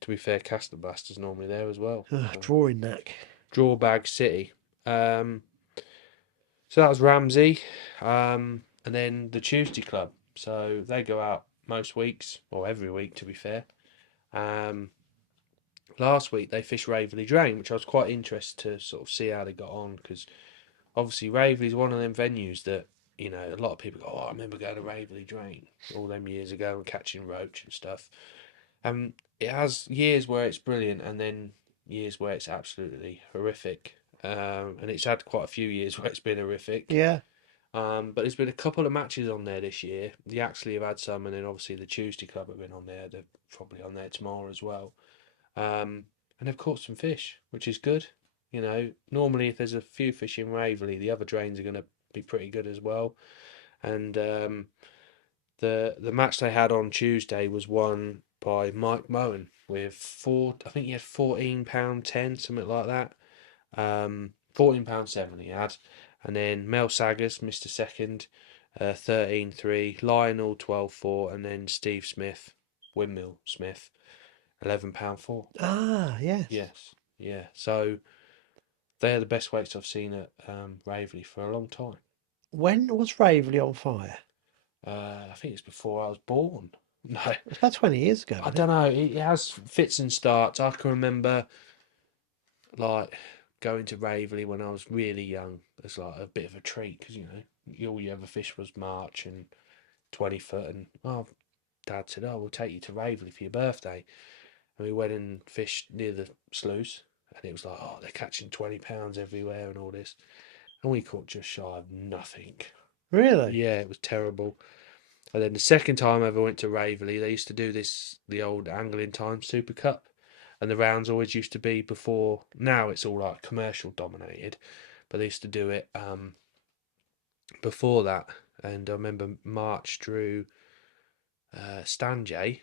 To be fair, Castor Blaster's normally there as well. Drawing knack. Drawbag City. So that was Ramsey. And then the Tuesday Club. So they go out most weeks, or every week to be fair. Last week they fished Raveley Drain, which I was quite interested to sort of see how they got on, because obviously Raveley's one of them venues that, a lot of people go, I remember going to Raveley Drain all them years ago and catching roach and stuff. It has years where it's brilliant and then years where it's absolutely horrific. And it's had quite a few years where it's been horrific. Yeah. But there's been a couple of matches on there this year. The Axley have had some, and then obviously the Tuesday Club have been on there. They're probably on there tomorrow as well. And they've caught some fish, which is good. Normally if there's a few fish in Raveley, the other drains are going to be pretty good as well. And the match they had on Tuesday was won by Mike Moen with I think he had £14.10, something like that. £14.7 he had. And then Mel Saggers, Mr. Second, 13.3, Lionel 12.4, and then Steve Smith, Windmill Smith, £11.4. Ah, yes. Yes, yeah. So they're the best weights I've seen at Raveley for a long time. When was Raveley on fire? I think it's before I was born. No, It's about 20 years ago. I don't know. It has fits and starts. I can remember like going to Raveley when I was really young as like a bit of a treat because all you ever fished was March and 20 foot, and Dad said, "Oh, we'll take you to Raveley for your birthday," and we went and fished near the sluice, and it was like, oh, they're catching 20 pounds everywhere and all this, and we caught just shy of nothing. Really? Yeah, it was terrible. And then the second time I ever went to Raveley, they used to do the old Angling Time Super Cup, and the rounds always used to be before. Now it's all like commercial dominated, but they used to do it before that. And I remember March drew Stanjay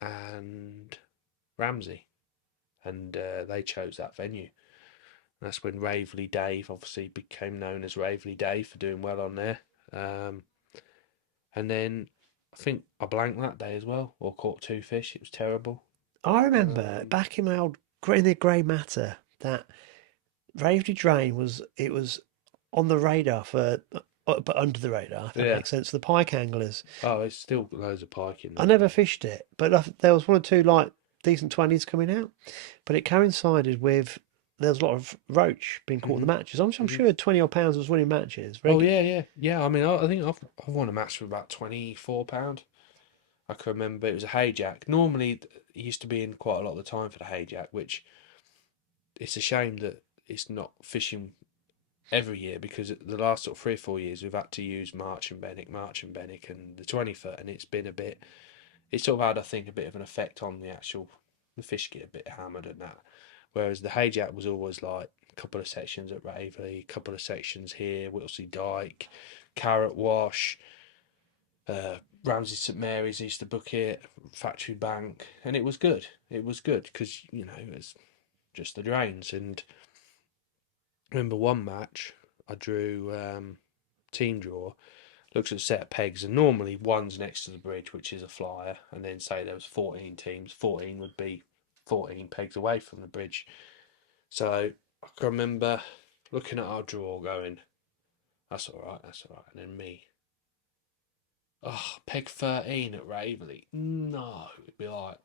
and Ramsey, and they chose that venue. And that's when Raveley Dave obviously became known as Raveley Dave for doing well on there. And then I think I blanked that day as well, or caught 2 fish. It was terrible. I remember back in my in the grey matter that Raveley Drain was on the radar for, but under the radar, if that Yeah. makes sense, for the pike anglers. Oh, it's still loads of pike in there. I never fished it, but there was 1 or 2 like decent 20s coming out, but it coincided with there was a lot of roach being caught in the matches. I'm sure 20 odd pounds was winning matches. Oh yeah. I mean, I think I've won a match for about £24. I can remember it was a hayjack. Normally, it used to be in quite a lot of the time for the hayjack, which it's a shame that it's not fishing every year, because the last sort of 3 or 4 years we've had to use March and Bennick and the 20 foot, and it's been a bit. It's sort of had, I think, a bit of an effect on the fish get a bit hammered and that. Whereas the hayjack was always like a couple of sections at Raveley, a couple of sections here, Whittlesey Dyke, Carrot Wash, Ramsey St Mary's used to book it, Factory Bank, and it was good. It was good because it was just the drains. And I remember one match I drew team draw. Looks at a set of pegs, and normally one's next to the bridge, which is a flyer, and then say there was 14 teams, 14 would be 14 pegs away from the bridge. So I can remember looking at our draw going, that's all right, and then me, peg 13 at Raveley, no, it'd be like,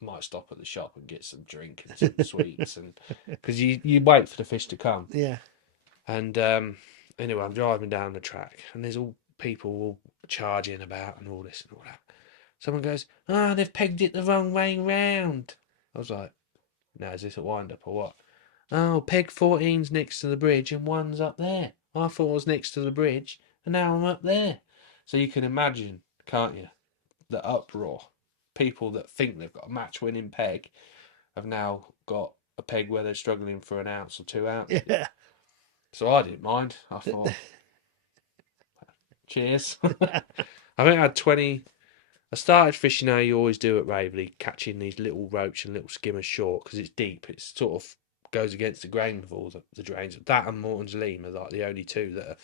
might stop at the shop and get some drink and some sweets, and because you wait for the fish to come. Yeah. And anyway, I'm driving down the track, and there's all people all charging about and all this and all that. Someone goes, they've pegged it the wrong way round. I was like, now is this a wind up or what? Oh, peg 14's next to the bridge and one's up there. I thought I was next to the bridge and now I'm up there. So you can imagine, can't you, the uproar. People that think they've got a match winning peg have now got a peg where they're struggling for an ounce or 2 ounces. Yeah. So I didn't mind. I thought, cheers. I think I had 20. I started fishing how you always do at Raveley, catching these little roach and little skimmers short because it's deep. It sort of goes against the grain of all the drains. That and Morton's Leam are like the only 2 that are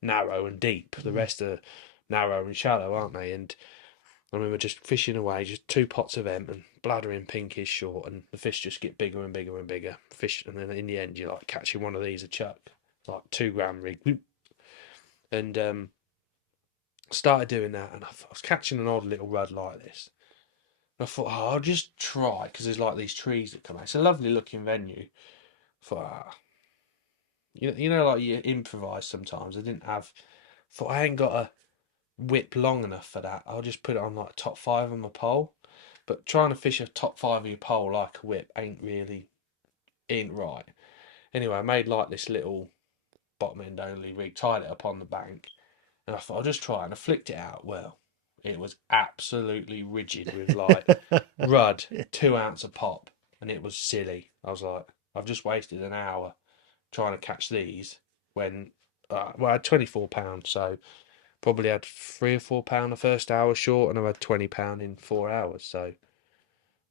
narrow and deep. The rest are narrow and shallow, aren't they? And I remember just fishing away, just 2 pots of them, and bladdering pinkish short, and the fish just get bigger and bigger and bigger. Fish, and then in the end, you're like catching one of these a chuck, like 2 gram rig, and started doing that, and I was catching an odd little rudd like this. And I thought, I'll just try, because there's like these trees that come out. It's a lovely looking venue. I thought, like you improvise sometimes. Thought I ain't got a whip long enough for that. I'll just put it on like top 5 on my pole. But trying to fish a top 5 of your pole like a whip ain't right. Anyway, I made like this little bottom end only rig, tied it up on the bank. And I thought, I'll just try, and I flicked it out. Well, it was absolutely rigid with like rudd, 2 ounce of pop, and it was silly. I was like, I've just wasted an hour trying to catch these when, I had £24, so probably had £3 or £4 the first hour short, and I had £20 in 4 hours, so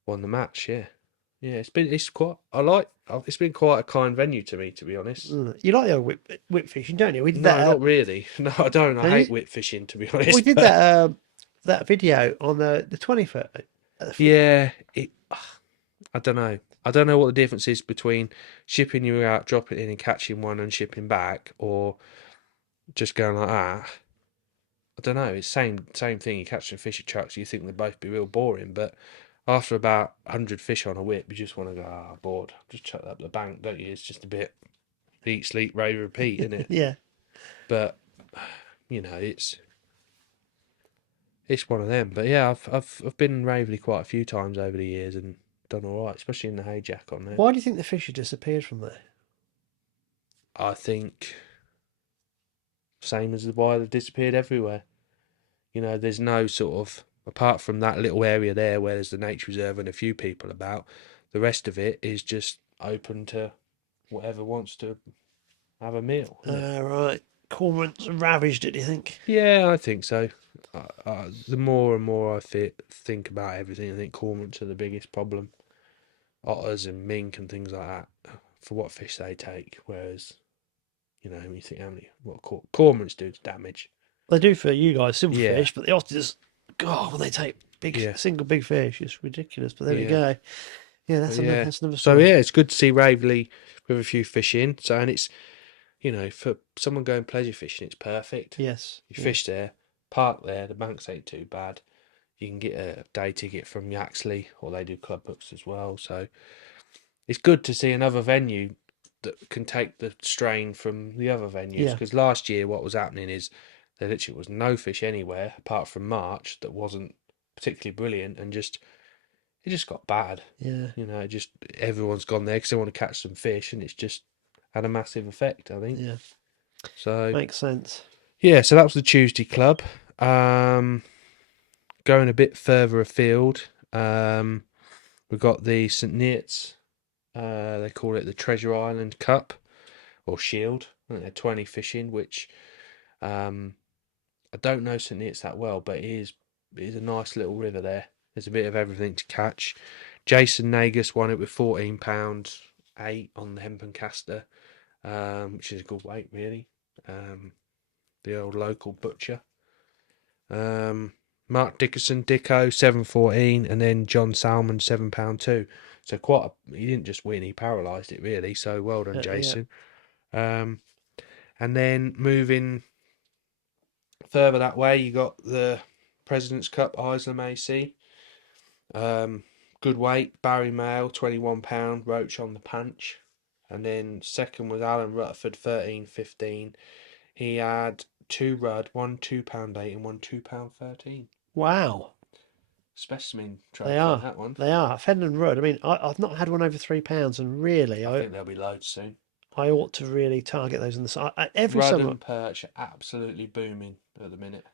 won the match. Yeah, it's been quite a kind venue to me, to be honest. You like the old whip fishing, don't you? We did No, that. not really. No, I don't. I Don't hate you? whip fishing, to be honest. We did that video on the 20 foot. Yeah, I don't know. I don't know what the difference is between shipping you out, dropping in and catching one and shipping back, or just going like that. I don't know. It's same thing. You catch some fish at trucks, you think they'd both be real boring, but after about 100 fish on a whip, you just want to go, bored. Just chuck that up the bank, don't you? It's just a bit eat, sleep, rave, repeat, isn't it? Yeah. But it's one of them. But yeah, I've been in Raveley quite a few times over the years and done all right, especially in the hayjack on there. Why do you think the fish have disappeared from there? I think same as why they've disappeared everywhere. There's no sort of, apart from that little area there where there's the nature reserve and a few people about, the rest of it is just open to whatever wants to have a meal. Right. Cormorants have ravaged it, do you think? Yeah, I think so. The more and more I think about everything, I think cormorants are the biggest problem. Otters and mink and things like that, for what fish they take. Whereas, when you think what cormorants do to damage. They do for you guys, Yeah. silverfish, but the otters, God, when they take single big fish, it's ridiculous. But there we go. Yeah, that's another So story. yeah, it's good to see Raveley with a few fish in. So, and it's, for someone going pleasure fishing, it's perfect. Yes. You fish there, park there, the banks ain't too bad. You can get a day ticket from Yaxley, or they do club books as well. So it's good to see another venue that can take the strain from the other venues. Yeah. Because last year, what was happening is there literally was no fish anywhere apart from March that wasn't particularly brilliant, and it just got bad. Yeah. Just everyone's gone there because they want to catch some fish, and it's just had a massive effect, I think. Yeah. So Makes sense. yeah, so that was the Tuesday club. Going a bit further afield, we've got the St Neots. They call it the Treasure Island Cup or Shield. I think they're 20 fishing, which I don't know St Neots that well, but it is a nice little river there. There's a bit of everything to catch. Jason Nagus won it with £14.8 on the Hempen caster, which is a good weight, really. The old local butcher. Mark Dickerson, Dicko, 7.14, and then John Salmon, £7.2. So he didn't just win, he paralysed it, really. So well done, Jason. Yeah. And then moving further that way, you got the President's Cup, Isleham AC. Good weight, Barry Mail, £21, Roach on the Panch. And then second was Alan Rutherford, 13.15. He had 2 Rudd, one £2.8 and one £2.13. Wow. Specimen trophy, They are. that one. They are. Fenn and Rudd. I mean, I've not had one over £3, and really, I think there'll be loads soon. I ought to really target those in the side. Every Rudd summer. and Perch are absolutely booming at the minute.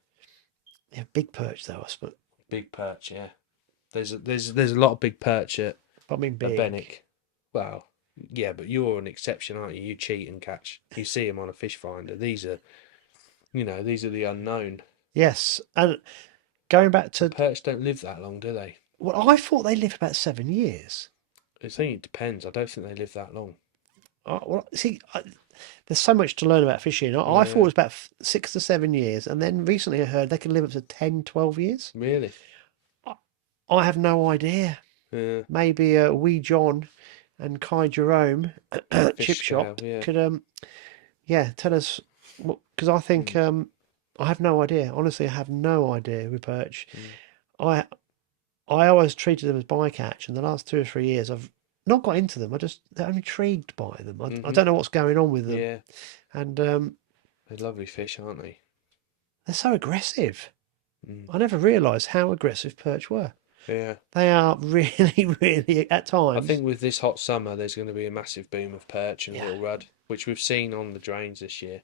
Yeah, big perch though, I suppose. Big Perch, yeah. There's a lot of big perch at Bennick. Well, yeah, but you're an exception, aren't you? You cheat and catch. You see them on a fish finder. These are the unknown. Yes, and going back to Perch don't live that long, do they? Well, I thought they lived about 7 years. I think it depends. I don't think they live that long. There's so much to learn about fishing. I thought it was about 6 to 7 years, and then recently I heard they can live up to 10, 12 years. Really? I have no idea. Yeah. Maybe Wee John and Kai Jerome Chip Shop could tell us, because I think I have no idea. Honestly, I have no idea with perch. I always treated them as bycatch, and the last 2 or 3 years I've not got into them. I'm intrigued by them. I don't know what's going on with them. Yeah. And they're lovely fish, aren't they? They're so aggressive. I never realised how aggressive perch were. Yeah. They are really, really, at times. I think with this hot summer, there's going to be a massive boom of perch and little rudd, which we've seen on the drains this year.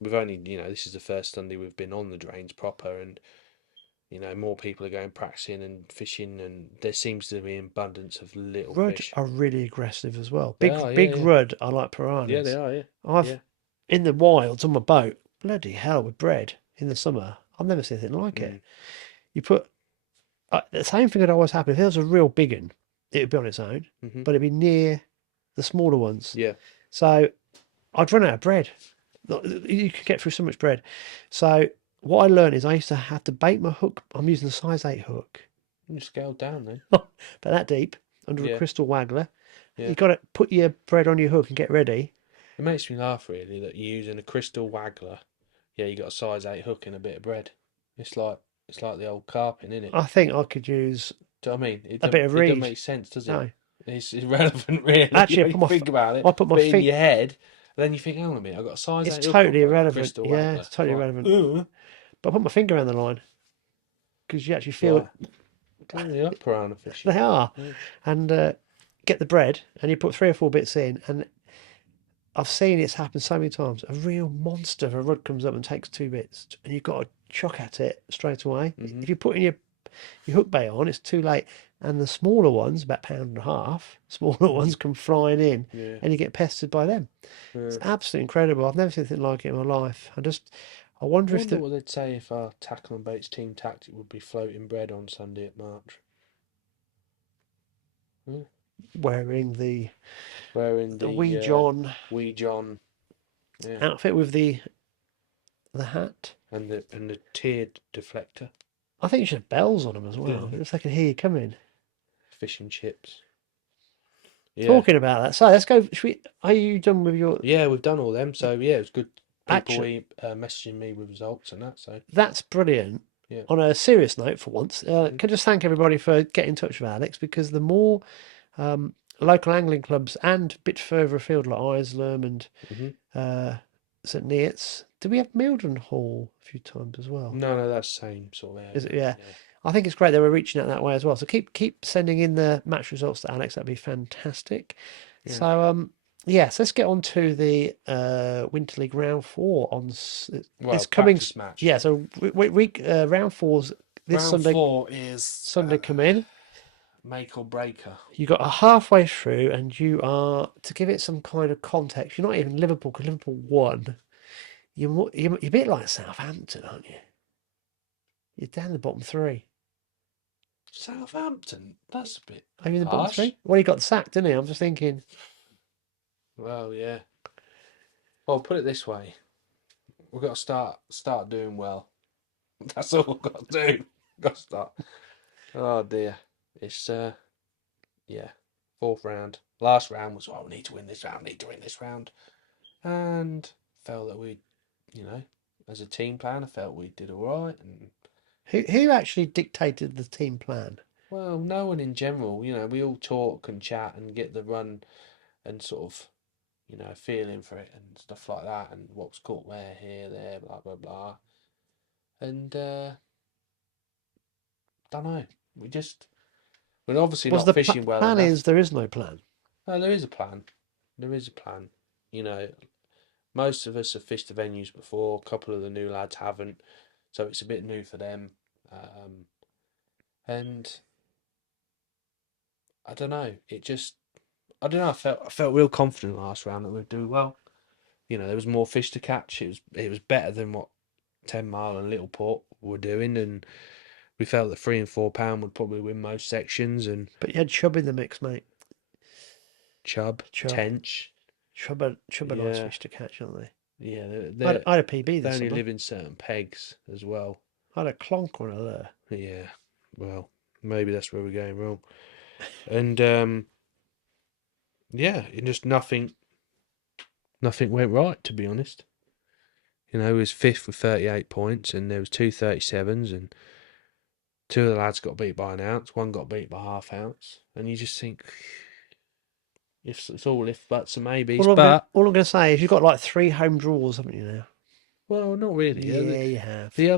We've only, this is the first Sunday we've been on the drains proper, and more people are going practicing and fishing, and there seems to be an abundance of little rudd fish. Are really aggressive as well. Big rudd are like piranhas. Yeah, they are. Yeah, I've in the wilds on my boat. Bloody hell, with bread in the summer, I've never seen anything like it. You put the same thing would always happen. If there was a real big one, it would be on its own, but it'd be near the smaller ones. Yeah. So I'd run out of bread. You could get through so much bread. So what I learned is I used to have to bait my hook. I'm using a size 8 hook. You scaled down then. But that deep, under a crystal waggler. Yeah. You've got to put your bread on your hook and get ready. It makes me laugh, really, that you're using a crystal waggler. Yeah, you got a size 8 hook and a bit of bread. It's like the old carping, isn't it? I think I could use Do you know what I mean? It a bit of doesn't reed. make sense, does it? No, It's irrelevant, really. actually, When you think about it. I put my But in feet. your head, then you think, hang on a minute, I've got a size It's 8 hook totally on, irrelevant. crystal, Yeah, ain't there? it's totally Like, irrelevant. But I put my finger around the line because you actually feel Why? The upper arm of fishing. they are, and get the bread, and you put 3 or 4 bits in, and I've seen it's happen so many times. A real monster of a rod comes up and takes 2 bits, and you've got to chuck at it straight away. If you're putting your hook bait on, it's too late. And the smaller ones, about £1.50, smaller ones come flying in, Yeah. and you get pestered by them. It's Yeah. absolutely incredible. I've never seen anything like it in my life. I wonder I if wonder what they'd say if our tackle and baits team tactic would be floating bread on Sunday at March. wearing the Wearing the Wee John Wee John, yeah, outfit with the hat. and the tiered deflector, I think you should have bells on them as well, if they can hear you coming. fishing chips. Yeah. Talking about that, so let's go. Are you done with your? Yeah, we've done all them. So yeah, it was good. People Actually, messaging me with results and that. So that's brilliant. Yeah. On a serious note, for once, can I just thank everybody for getting in touch with Alex, because the more local angling clubs and a bit further afield like Isleham and St Neots. Did we have Mildon Hall a few times as well? no, that's the same sort of area. Is it? Yeah. I think it's great they were reaching out that way as well. So keep sending in the match results to Alex. That'd be fantastic. Yeah. So yes, let's get on to the Winter League round 4 on. It's coming. Practice match. Yeah. So round 4's this Round Sunday. 4 is Sunday come in. make or breaker. You got a halfway through, and you are, to give it some kind of context, you're not even Liverpool, because Liverpool won. You're a bit like Southampton, aren't you? You're down the bottom 3. Southampton, that's a bit Are you in the bottom harsh. 3? Well, he got sacked, didn't he? I'm just thinking. Well, yeah. Well, put it this way, we've got to start doing well. That's all we've got to do. Got to start. Oh dear, it's yeah, 4th round. Last round was, we need to win this round, and felt that we, as a team plan, I felt we did all right. And Who actually dictated the team plan? well, no one in general. We all talk and chat and get the run and sort of, feeling for it and stuff like that, and what's caught where, here, there, blah blah blah. And don't know. We're obviously not fishing well plan enough. is there is no plan. No, there is a plan. There is a plan. Most of us have fished the venues before. A couple of the new lads haven't, so it's a bit new for them. And I don't know. I don't know. I felt real confident last round that we'd do well. There was more fish to catch. It was better than what 10 Mile and Little Port were doing, and we felt that £3 and £4 would probably win most sections. But you had Chubb in the mix, mate. Chub. Tench. Chubb are nice fish to catch, aren't they? Yeah, I had a PB they this only summer. live in certain pegs as well. I had a clonk on a lure. Yeah, well, maybe that's where we're going wrong. And just nothing went right, to be honest. He was 5th with 38 points, and there was 2 37s, and 2 of the lads got beat by an ounce, 1 got beat by half ounce, and you just think, it's all if buts and maybes. All I'm going to say is you've got like 3 home draws, haven't you now? Well, not really. Yeah, you have. The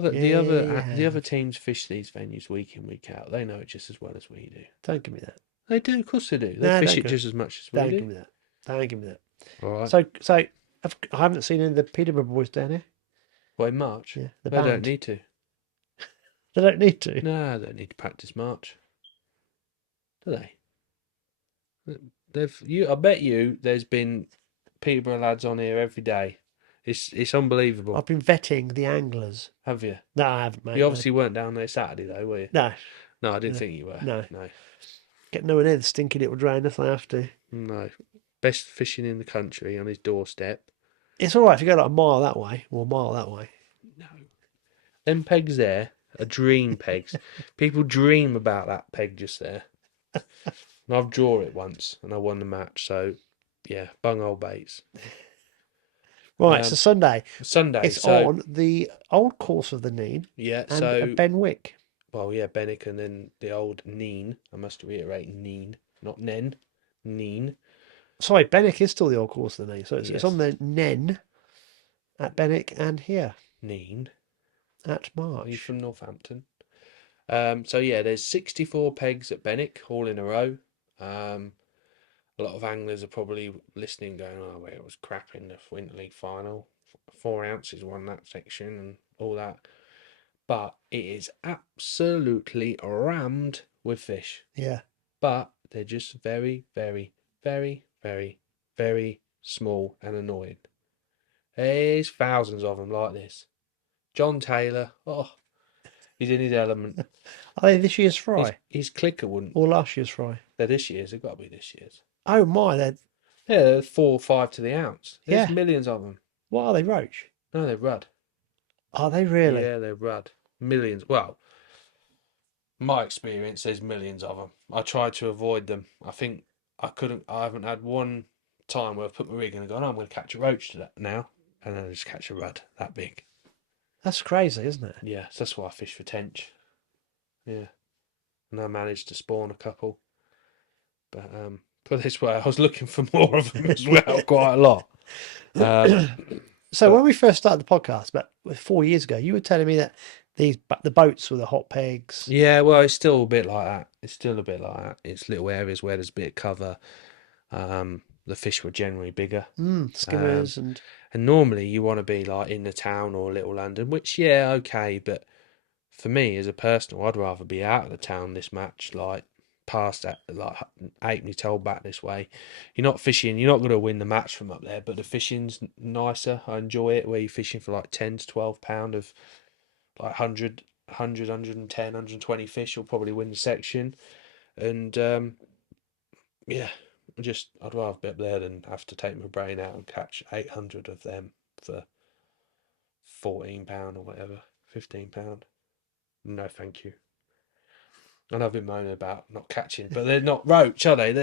other teams fish these venues week in, week out. They know it just as well as we do. Don't give me that. They do, of course they do. They fish it just as much as we Don't do. give me that. Don't give me that. All right. So I haven't seen any of the Peterborough boys down here. Well, in March? Yeah, they don't need to. They don't need to? No, they don't need to practice March. Do they? I bet you there's been Peterborough lads on here every day. It's unbelievable. I've been vetting the anglers. Have you? No, I haven't, mate. You obviously weren't down there Saturday, though, were you? No. No, I didn't think you were. No. No. Get no one in, stinking it will drain if they have to. No. Best fishing in the country on his doorstep. It's all right if you go like a mile that way or a mile that way. No. Them pegs there are dream pegs. People dream about that peg just there. And I've drawn it once and I won the match. So, yeah, bung old baits. Right, so Sunday. Sunday. It's So on the old course of the Nene yeah, and so Benwick. well, yeah, Bennick and then the old Nene. I must reiterate, Nene, not Nen, Nene. Sorry, Benwick is still the old course of the Nene. So it's Yes. on the Nen at Benwick and here Nene. at Are you March. from Northampton? So yeah, there's 64 pegs at Benwick, all in a row. A lot of anglers are probably listening, going, "Oh, well, it was crap in the Winter League final. 4 ounces won that section and all that." But it is absolutely rammed with fish. Yeah. But they're just very, very, very, very, very small and annoying. There's thousands of them like this. John Taylor, oh, he's in his element. Are they this year's fry His clicker wouldn't. or last year's fry? They're this year's. They've got to be this year's. Oh my, they're Yeah, they're 4 or 5 to the ounce. There's Yeah. millions of them. what are they, roach? No, they're Rudd. Are they really? Yeah, they're Rudd. Millions. Well, my experience, there's millions of them. I tried to avoid them. I think I haven't had one time where I've put my rig in and gone, "Oh, I'm going to catch a roach to that now," and then I just catch a Rudd that big. That's crazy, isn't it? Yeah, so that's why I fish for tench. Yeah, and I managed to spawn a couple. But put it this way, I was looking for more of them as well, quite a lot. So when we first started the podcast, about 4 years ago, you were telling me that the boats were the hot pegs. Yeah, well, it's still a bit like that. It's still a bit like that. It's little areas where there's a bit of cover. The fish were generally bigger. Skimmers and And normally you want to be like in the town or Little London, which, yeah, okay. But for me, as a personal, I'd rather be out of the town this match, like past that, like Halfpenny Toll back this way. You're not fishing, you're not going to win the match from up there, but the fishing's nicer. I enjoy it where you're fishing for like 10 to 12 pound of like 100, 110, 120 fish will probably win the section. And yeah, I'd rather be up there than have to take my brain out and catch 800 of them for £14 or whatever, £15. No, thank you. And I've been moaning about not catching, but they're not roach, are they?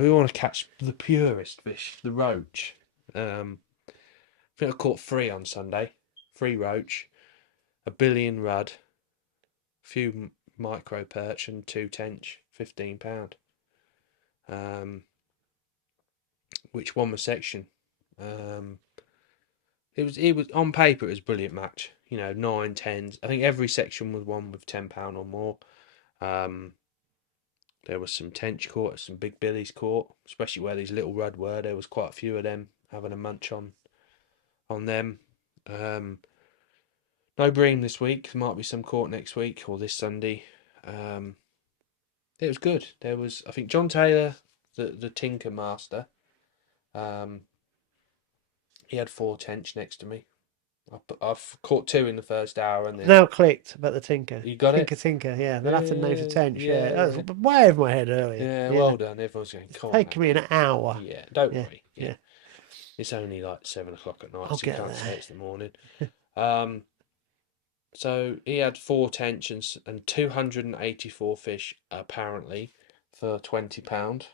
We want to catch the purest fish, the roach. I think I caught 3 on Sunday, 3 roach, a billion rudd, a few micro perch, and 2 tench, £15. Which won the section. It was on paper it was a brilliant match. 9 10s. I think every section was won with £10 or more. There was some tench caught, some big billies caught, especially where these little rudd were. There was quite a few of them having a munch on them. No bream this week. There might be some caught next week or this Sunday. It was good. There was, I think, John Taylor, the Tinker Master. He had 4 tench next to me. I've caught 2 in the first hour, and then now clicked about the Tinker. You got it? Tinker, yeah. The Latin name for Yeah, tench, yeah. That was yeah. way over my head earlier. yeah, well done. Everyone's going, "Come on, Taking me an hour. yeah, don't Yeah, worry. yeah. It's only like 7 o'clock at night, I'll so you get can't say there. it's the morning. So he had 4 tensions and 284 fish apparently for £20.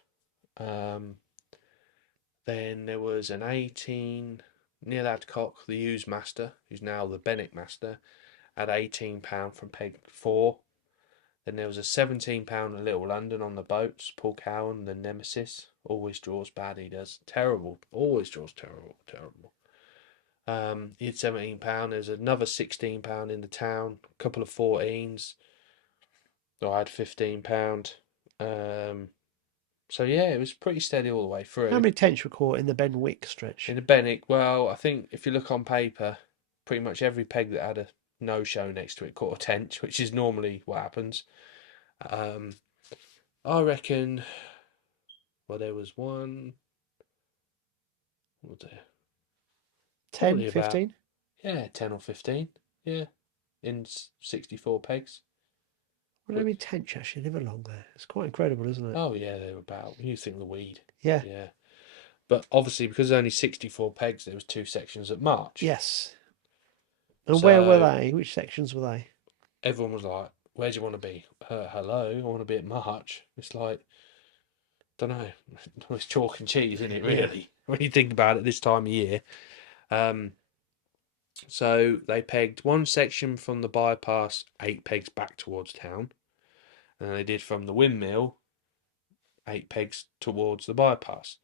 Then there was an 18 Neil Adcock, the Hughes Master, who's now the Bennick Master, at £18 from peg 4. Then there was a £17 at Little London on the boats. Paul Cowan, the Nemesis, always draws bad. He does terrible. Always draws terrible. He had £17. There's another £16 in the town. A couple of 14s. So I had £15. So yeah, it was pretty steady all the way through. How many tench were caught in the Benwick stretch? In the Bennick, well, I think if you look on paper, pretty much every peg that had a no-show next to it caught a tench, which is normally what happens. I reckon, well, there was one, what was there? 10, Probably about- 15? Yeah, 10 or 15, yeah, in 64 pegs. Well, how many tench actually live along there? It's quite incredible, isn't it? Oh, yeah, they were about, you think the weed. Yeah. Yeah. But obviously, because there's only 64 pegs, there was 2 sections at March. Yes. And where were So- they? Which sections were they? Everyone was like, "Where do you want to be?" Hello, I want to be at March. It's like, don't know. It's chalk and cheese, isn't it? Really, when you think about it, this time of year. So they pegged one section from the bypass 8 pegs back towards town, and they did from the windmill 8 pegs towards the bypass.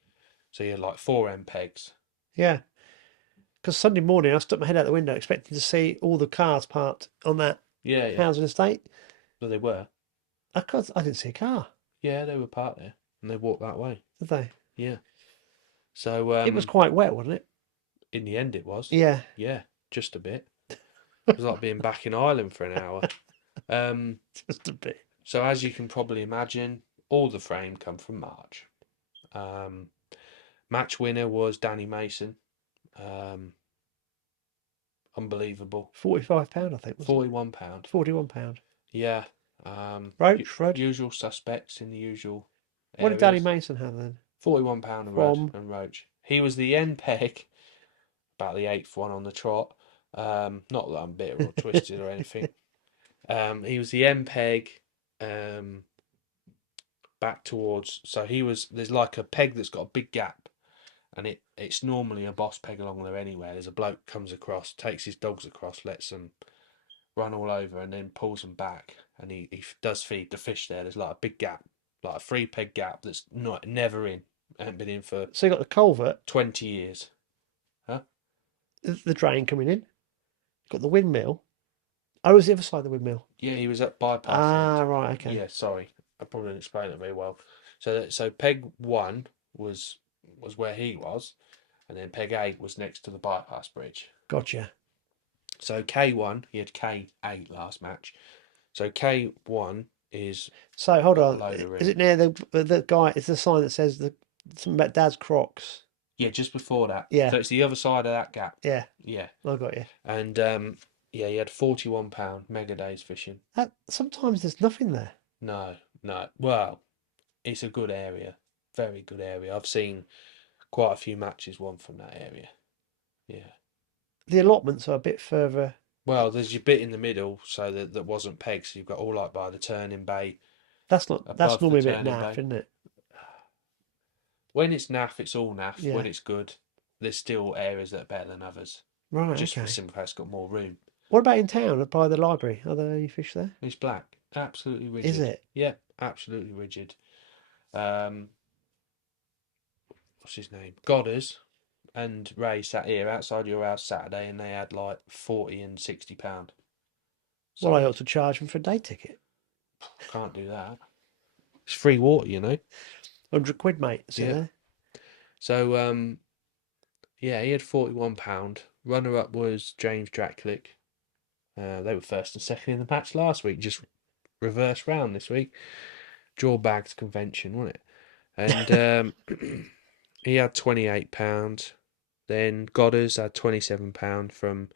So you had like 4 end pegs. Yeah. Because Sunday morning I stuck my head out the window expecting to see all the cars parked on that Yeah, yeah. housing estate. Well, they were. I didn't see a car, Yeah, they were parked there, and they walked that way. did they? Yeah. So It was quite wet, wasn't it? in the end, it was. Yeah. Yeah, just a bit. It was like being back in Ireland for an hour. Just a bit. So as you can probably imagine, all the frame come from March. Match winner was Danny Mason. Unbelievable. £45, I think. Was £41. it? £41. Yeah. Roach, Rudd. Usual suspects in the usual What did Danny areas. Mason have then? £41 and Rudd and Roach. He was the end peg, about the 8th one on the trot. Not that I'm bitter or twisted or anything. He was the end peg, back towards. So there's like a peg that's got a big gap, and it's normally a boss peg along there anyway. There's a bloke comes across, takes his dogs across, lets them run all over, and then pulls them back, and he does feed the fish there. There's like a big gap, like a 3 peg gap that's never in, hasn't been in for So you got the culvert, 20 years. Huh? the drain coming in. Got the windmill. Oh, it was the other side of the windmill. Yeah, he was at bypass. Ah, right, okay. Yeah, sorry, I probably didn't explain it very well. So peg 1 was where he was, and then peg 8 was next to the bypass bridge. Gotcha. So K1, he had K8 last match. So K1 is So hold a on. load of Is room. it near the guy? It's the sign that says something about Dad's Crocs. Yeah, just before that. Yeah. So it's the other side of that gap. Yeah, Yeah. I got you. And yeah, he had £41 mega days fishing. Sometimes there's nothing there. No. Well, it's a good area. Very good area. I've seen quite a few matches won from that area. Yeah. The allotments are a bit further. Well, there's your bit in the middle, so that wasn't pegged. So you've got all like by the turning bay. That's Above normally a the bit turning naff, bay. isn't it? When it's naff, it's all naff. Yeah. When it's good, there's still areas that are better than others. Right, Just for okay. the simple fact it's got more room. What about in town by the library? Are there any fish there? It's black. Absolutely rigid. Is it? Yeah, absolutely rigid. What's his name? Godders and Ray sat here outside your house Saturday, and they had like £40 and £60. Well, I So ought to charge them for a day ticket. can't do that. It's free water, you know. £100, mate. See Yeah. there? So yeah, he had £41. Runner up was James Draklick. They were first and second in the match last week, just reverse round this week. Draw bags convention, wasn't it? And he had £28. Then Godders had £27 from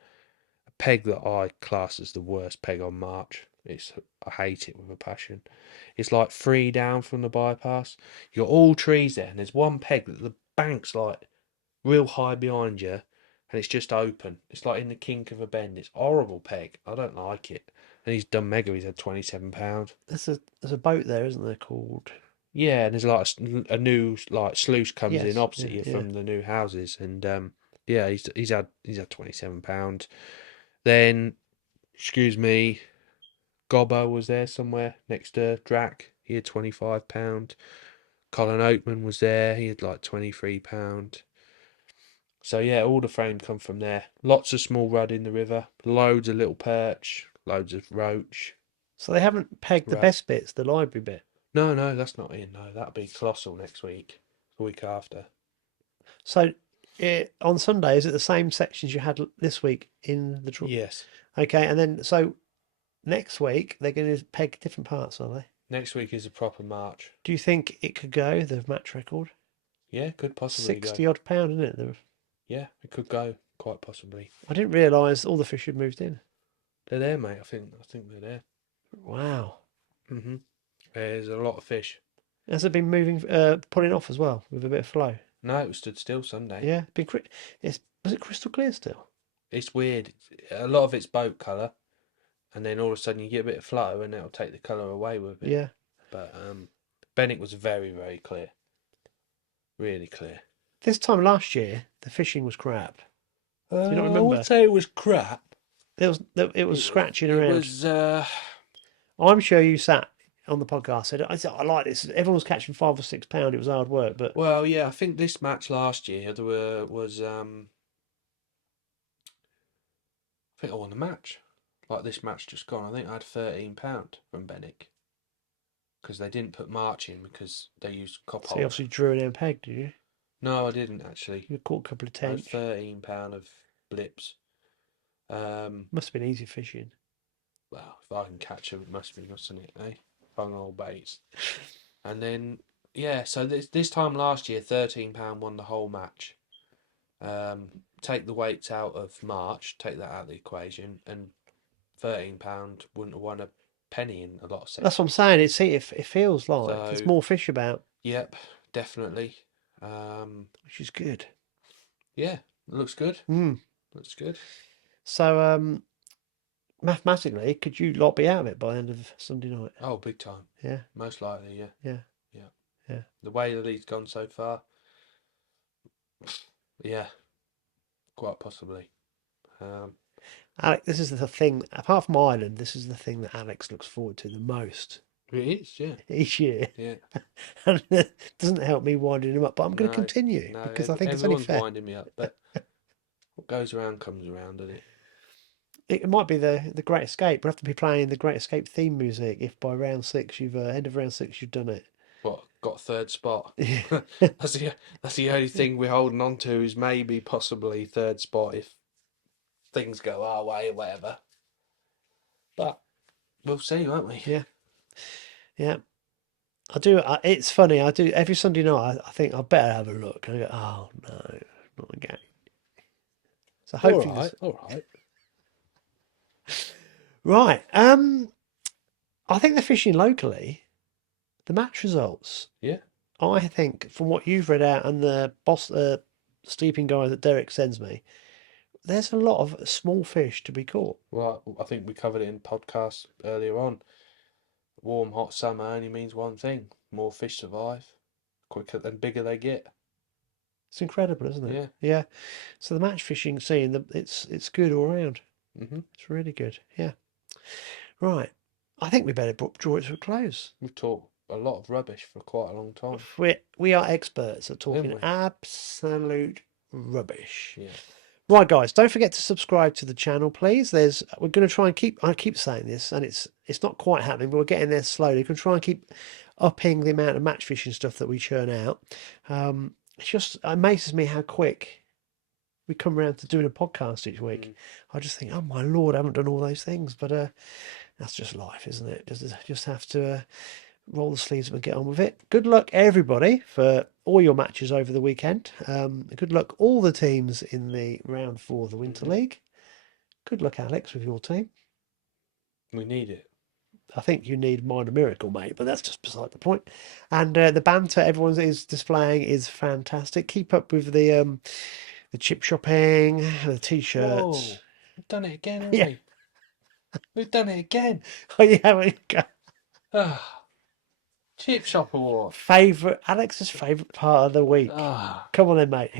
a peg that I class as the worst peg on March. I hate it with a passion. It's like 3 down from the bypass. You got all trees there, and there's one peg that the bank's like real high behind you, and it's just open. It's like in the kink of a bend. It's horrible peg. I don't like it. And he's done mega. He's had £27. There's a boat there, isn't there, called? Yeah, and there's like a new like sluice comes Yes, in opposite yeah, you from the new houses, and yeah, he's had £27. Then, excuse me, Gobbo was there somewhere next to Drac. He had £25. Colin Oatman was there. He had like £23. So yeah, all the frame come from there. Lots of small rudd in the river. Loads of little perch. Loads of roach. So they haven't pegged the Right. best bits, the library bit. No, that's not in. No, that'll be colossal next week. The week after. So on Sunday, is it the same sections you had this week in the draw? Yes. Okay, and then so next week they're going to peg different parts, are they? Next week is a proper march. Do you think it could go, the match record? Yeah, could possibly 60 go. odd pound, isn't it? Yeah, it could go quite possibly. I didn't realise all the fish had moved in. They're there, mate. I think they're there. Wow. There's a lot of fish. Has it been moving, pulling off as well with a bit of flow? No, it was stood still Sunday. Yeah, was it crystal clear still? It's weird. A lot of it's boat colour, and then all of a sudden you get a bit of flow, and it'll take the colour away with it. Yeah. But Bennick was very, very clear. Really clear. This time last year, the fishing was crap. Do you not I remember? would say it was crap. It was scratching It around. was. I'm sure you sat on the podcast. Said I like this. Everyone was catching £5 or £6. It was hard work, but Well, yeah. I think this match last year was. I think I won the match. Like this match just gone. I think I had £13 from Bennick because they didn't put March in because they used cop so you obviously drew an end peg, did you? No, I didn't actually. You caught a couple of I had tench. £13 of blips. Must have been easy fishing. Well, if I can catch them, it must be, mustn't it? Eh? Fung old baits. And then yeah, so this time last year, £13 won the whole match. Take the weights out of March, take that out of the equation, and £13 wouldn't have won a penny in a lot of sets. That's what I'm saying. It feels like there's So- more fish about, Yep, definitely. which is good. Yeah, looks good. Mm. Looks good. So mathematically, could you lot be out of it by the end of Sunday night? Oh, big time. Yeah, Most likely, yeah. yeah. The way the league's gone so far, yeah, quite possibly. Alex, this is the thing. Apart from Ireland, this is the thing that Alex looks forward to the most It is, yeah. each year, Yeah. and it doesn't help me winding him up. But I'm going to No, continue No, because I think it's only everyone's fair. winding me up, but what goes around comes around, doesn't it? It might be the Great Escape. We'll have to be playing the Great Escape theme music if by round 6 you've end of round 6 you've done it. What, got third spot? That's the only thing we're holding on to is maybe possibly third spot if things go our way or whatever. But we'll see, won't we? Yeah. Yeah. I do. It's funny. I do every Sunday night. I think I better have a look. And I go, oh no, not again. So hopefully, All right. right. I think the fishing locally, the match results. Yeah. I think from what you've read out and the boss, steeping guide that Derek sends me, there's a lot of small fish to be caught. Well, I think we covered it in podcasts earlier on. Warm, hot summer only means one thing: more fish survive, quicker and bigger they get. It's incredible, isn't it? Yeah. Yeah. So the match fishing scene, it's good all round. Mm-hmm. It's really good. Yeah. Right. I think we better draw it to a close. We've talked a lot of rubbish for quite a long time. We are experts at talking we? absolute rubbish. Yeah. Right, guys, don't forget to subscribe to the channel, please. We're going to try and I keep saying this, and it's not quite happening, but we're getting there slowly. We can try and keep upping the amount of match fishing stuff that we churn out. It just amazes me how quick we come around to doing a podcast each week. I just think, oh my Lord, I haven't done all those things, but that's just life, isn't it? Just have to roll the sleeves up and get on with it. Good luck, everybody, for all your matches over the weekend. Good luck, all the teams in the round 4 of the Winter League. Good luck, Alex, with your team. We need it. I think you need Minor Miracle, mate, but that's just beside the point. And the banter everyone is displaying is fantastic. Keep up with the chip shopping, the t-shirts. Whoa, we've done it again, haven't Yeah. we? We've done it again. Oh, yeah, Chip shop award. Alex's favourite part of the week. Come on then, mate.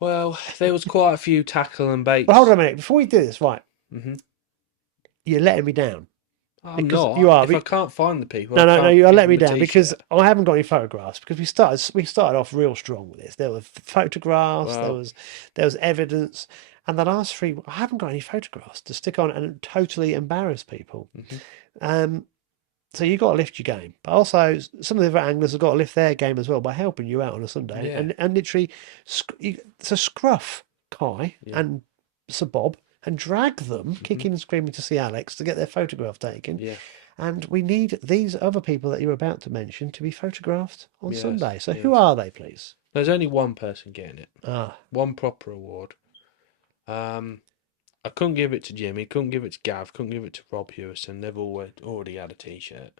Well, there was quite a few tackle and baits. Well, hold on a minute. Before we do this, right, Mhm. you're letting me down. I'm Because not. you are, If I can't find the people, No, you're letting me give them down a because t-shirt. I haven't got any photographs because we started off real strong with this. There were photographs, Well- there was evidence, and the last 3 I haven't got any photographs to stick on and totally embarrass people. So you got to lift your game, but also some of the other anglers have got to lift their game as well by helping you out on a Sunday Yeah. and literally scruff Kai and Sir Bob and drag them kicking and screaming to see Alex to get their photograph taken. Yeah. And we need these other people that you're about to mention to be photographed on Yes, Sunday. So yes. who are they, please? There's only one person getting it. Ah, One proper award. I couldn't give it to Jimmy, couldn't give it to Gav, couldn't give it to Rob Hewison. They've already had a t-shirt.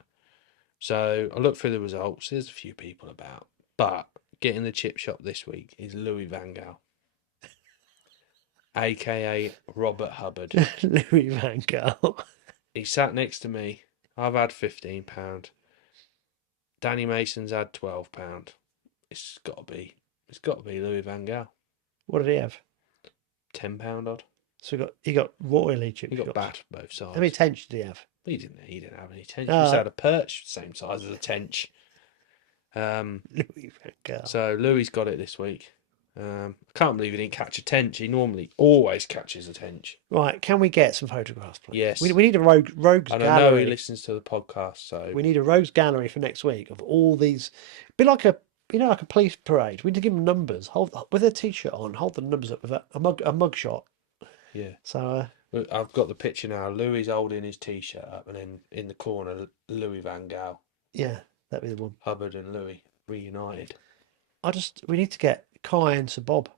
So I looked through the results. There's a few people about. But getting the chip shop this week is Louis Van Gaal, a.k.a. Robert Hubbard. Louis Van Gaal. He sat next to me. I've had £15. Danny Mason's had £12. It's got to be Louis Van Gaal. What did he have? £10 odd. So you got royally chips. He got bat both sides. How many tench did he have? He didn't have any tench. Oh. He just had a perch, same size as a tench. Louis Van Gaal. So Louis got it this week. I can't believe he didn't catch a tench. He normally always catches a tench. Right, can we get some photographs, please? Yes. We need a rogues And gallery. I know he listens to the podcast, so We need a rogues gallery for next week of all these. Be like a like a police parade. We need to give them numbers. Hold with a t-shirt on. Hold the numbers up with a mug shot. yeah. So Look, I've got the picture now. Louis holding his t-shirt up, and then in the corner, Louis Van Gaal, yeah, that'd be the one. Hubbard, and Louis reunited. We need to get Kai and Sir Bob.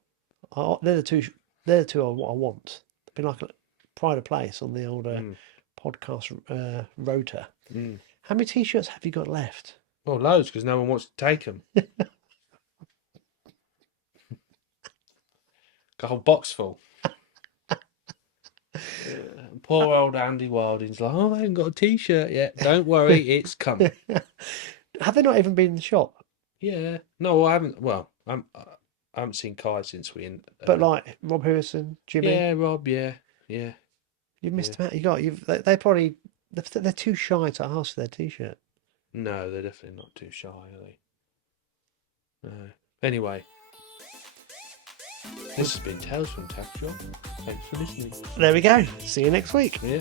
They're the two. They're the two I want. Be like a pride of place on the old podcast rotor. How many t-shirts have you got left? Well, loads, because no one wants to take them. Got a whole box full. Poor old Andy Wilding's like, oh, I haven't got a t-shirt yet. Don't worry, it's coming. Have they not even been in the shop? Yeah. No, I haven't. Well, I haven't seen Kai since we. But like Rob Harrison, Jimmy. Yeah, Rob. Yeah. You've missed them out. They probably they're too shy to ask for their t-shirt. No, they're definitely not too shy, are they? No. Anyway, this has been Tales from Taff Shop. Thanks for listening. There we go. See you next week. Yeah.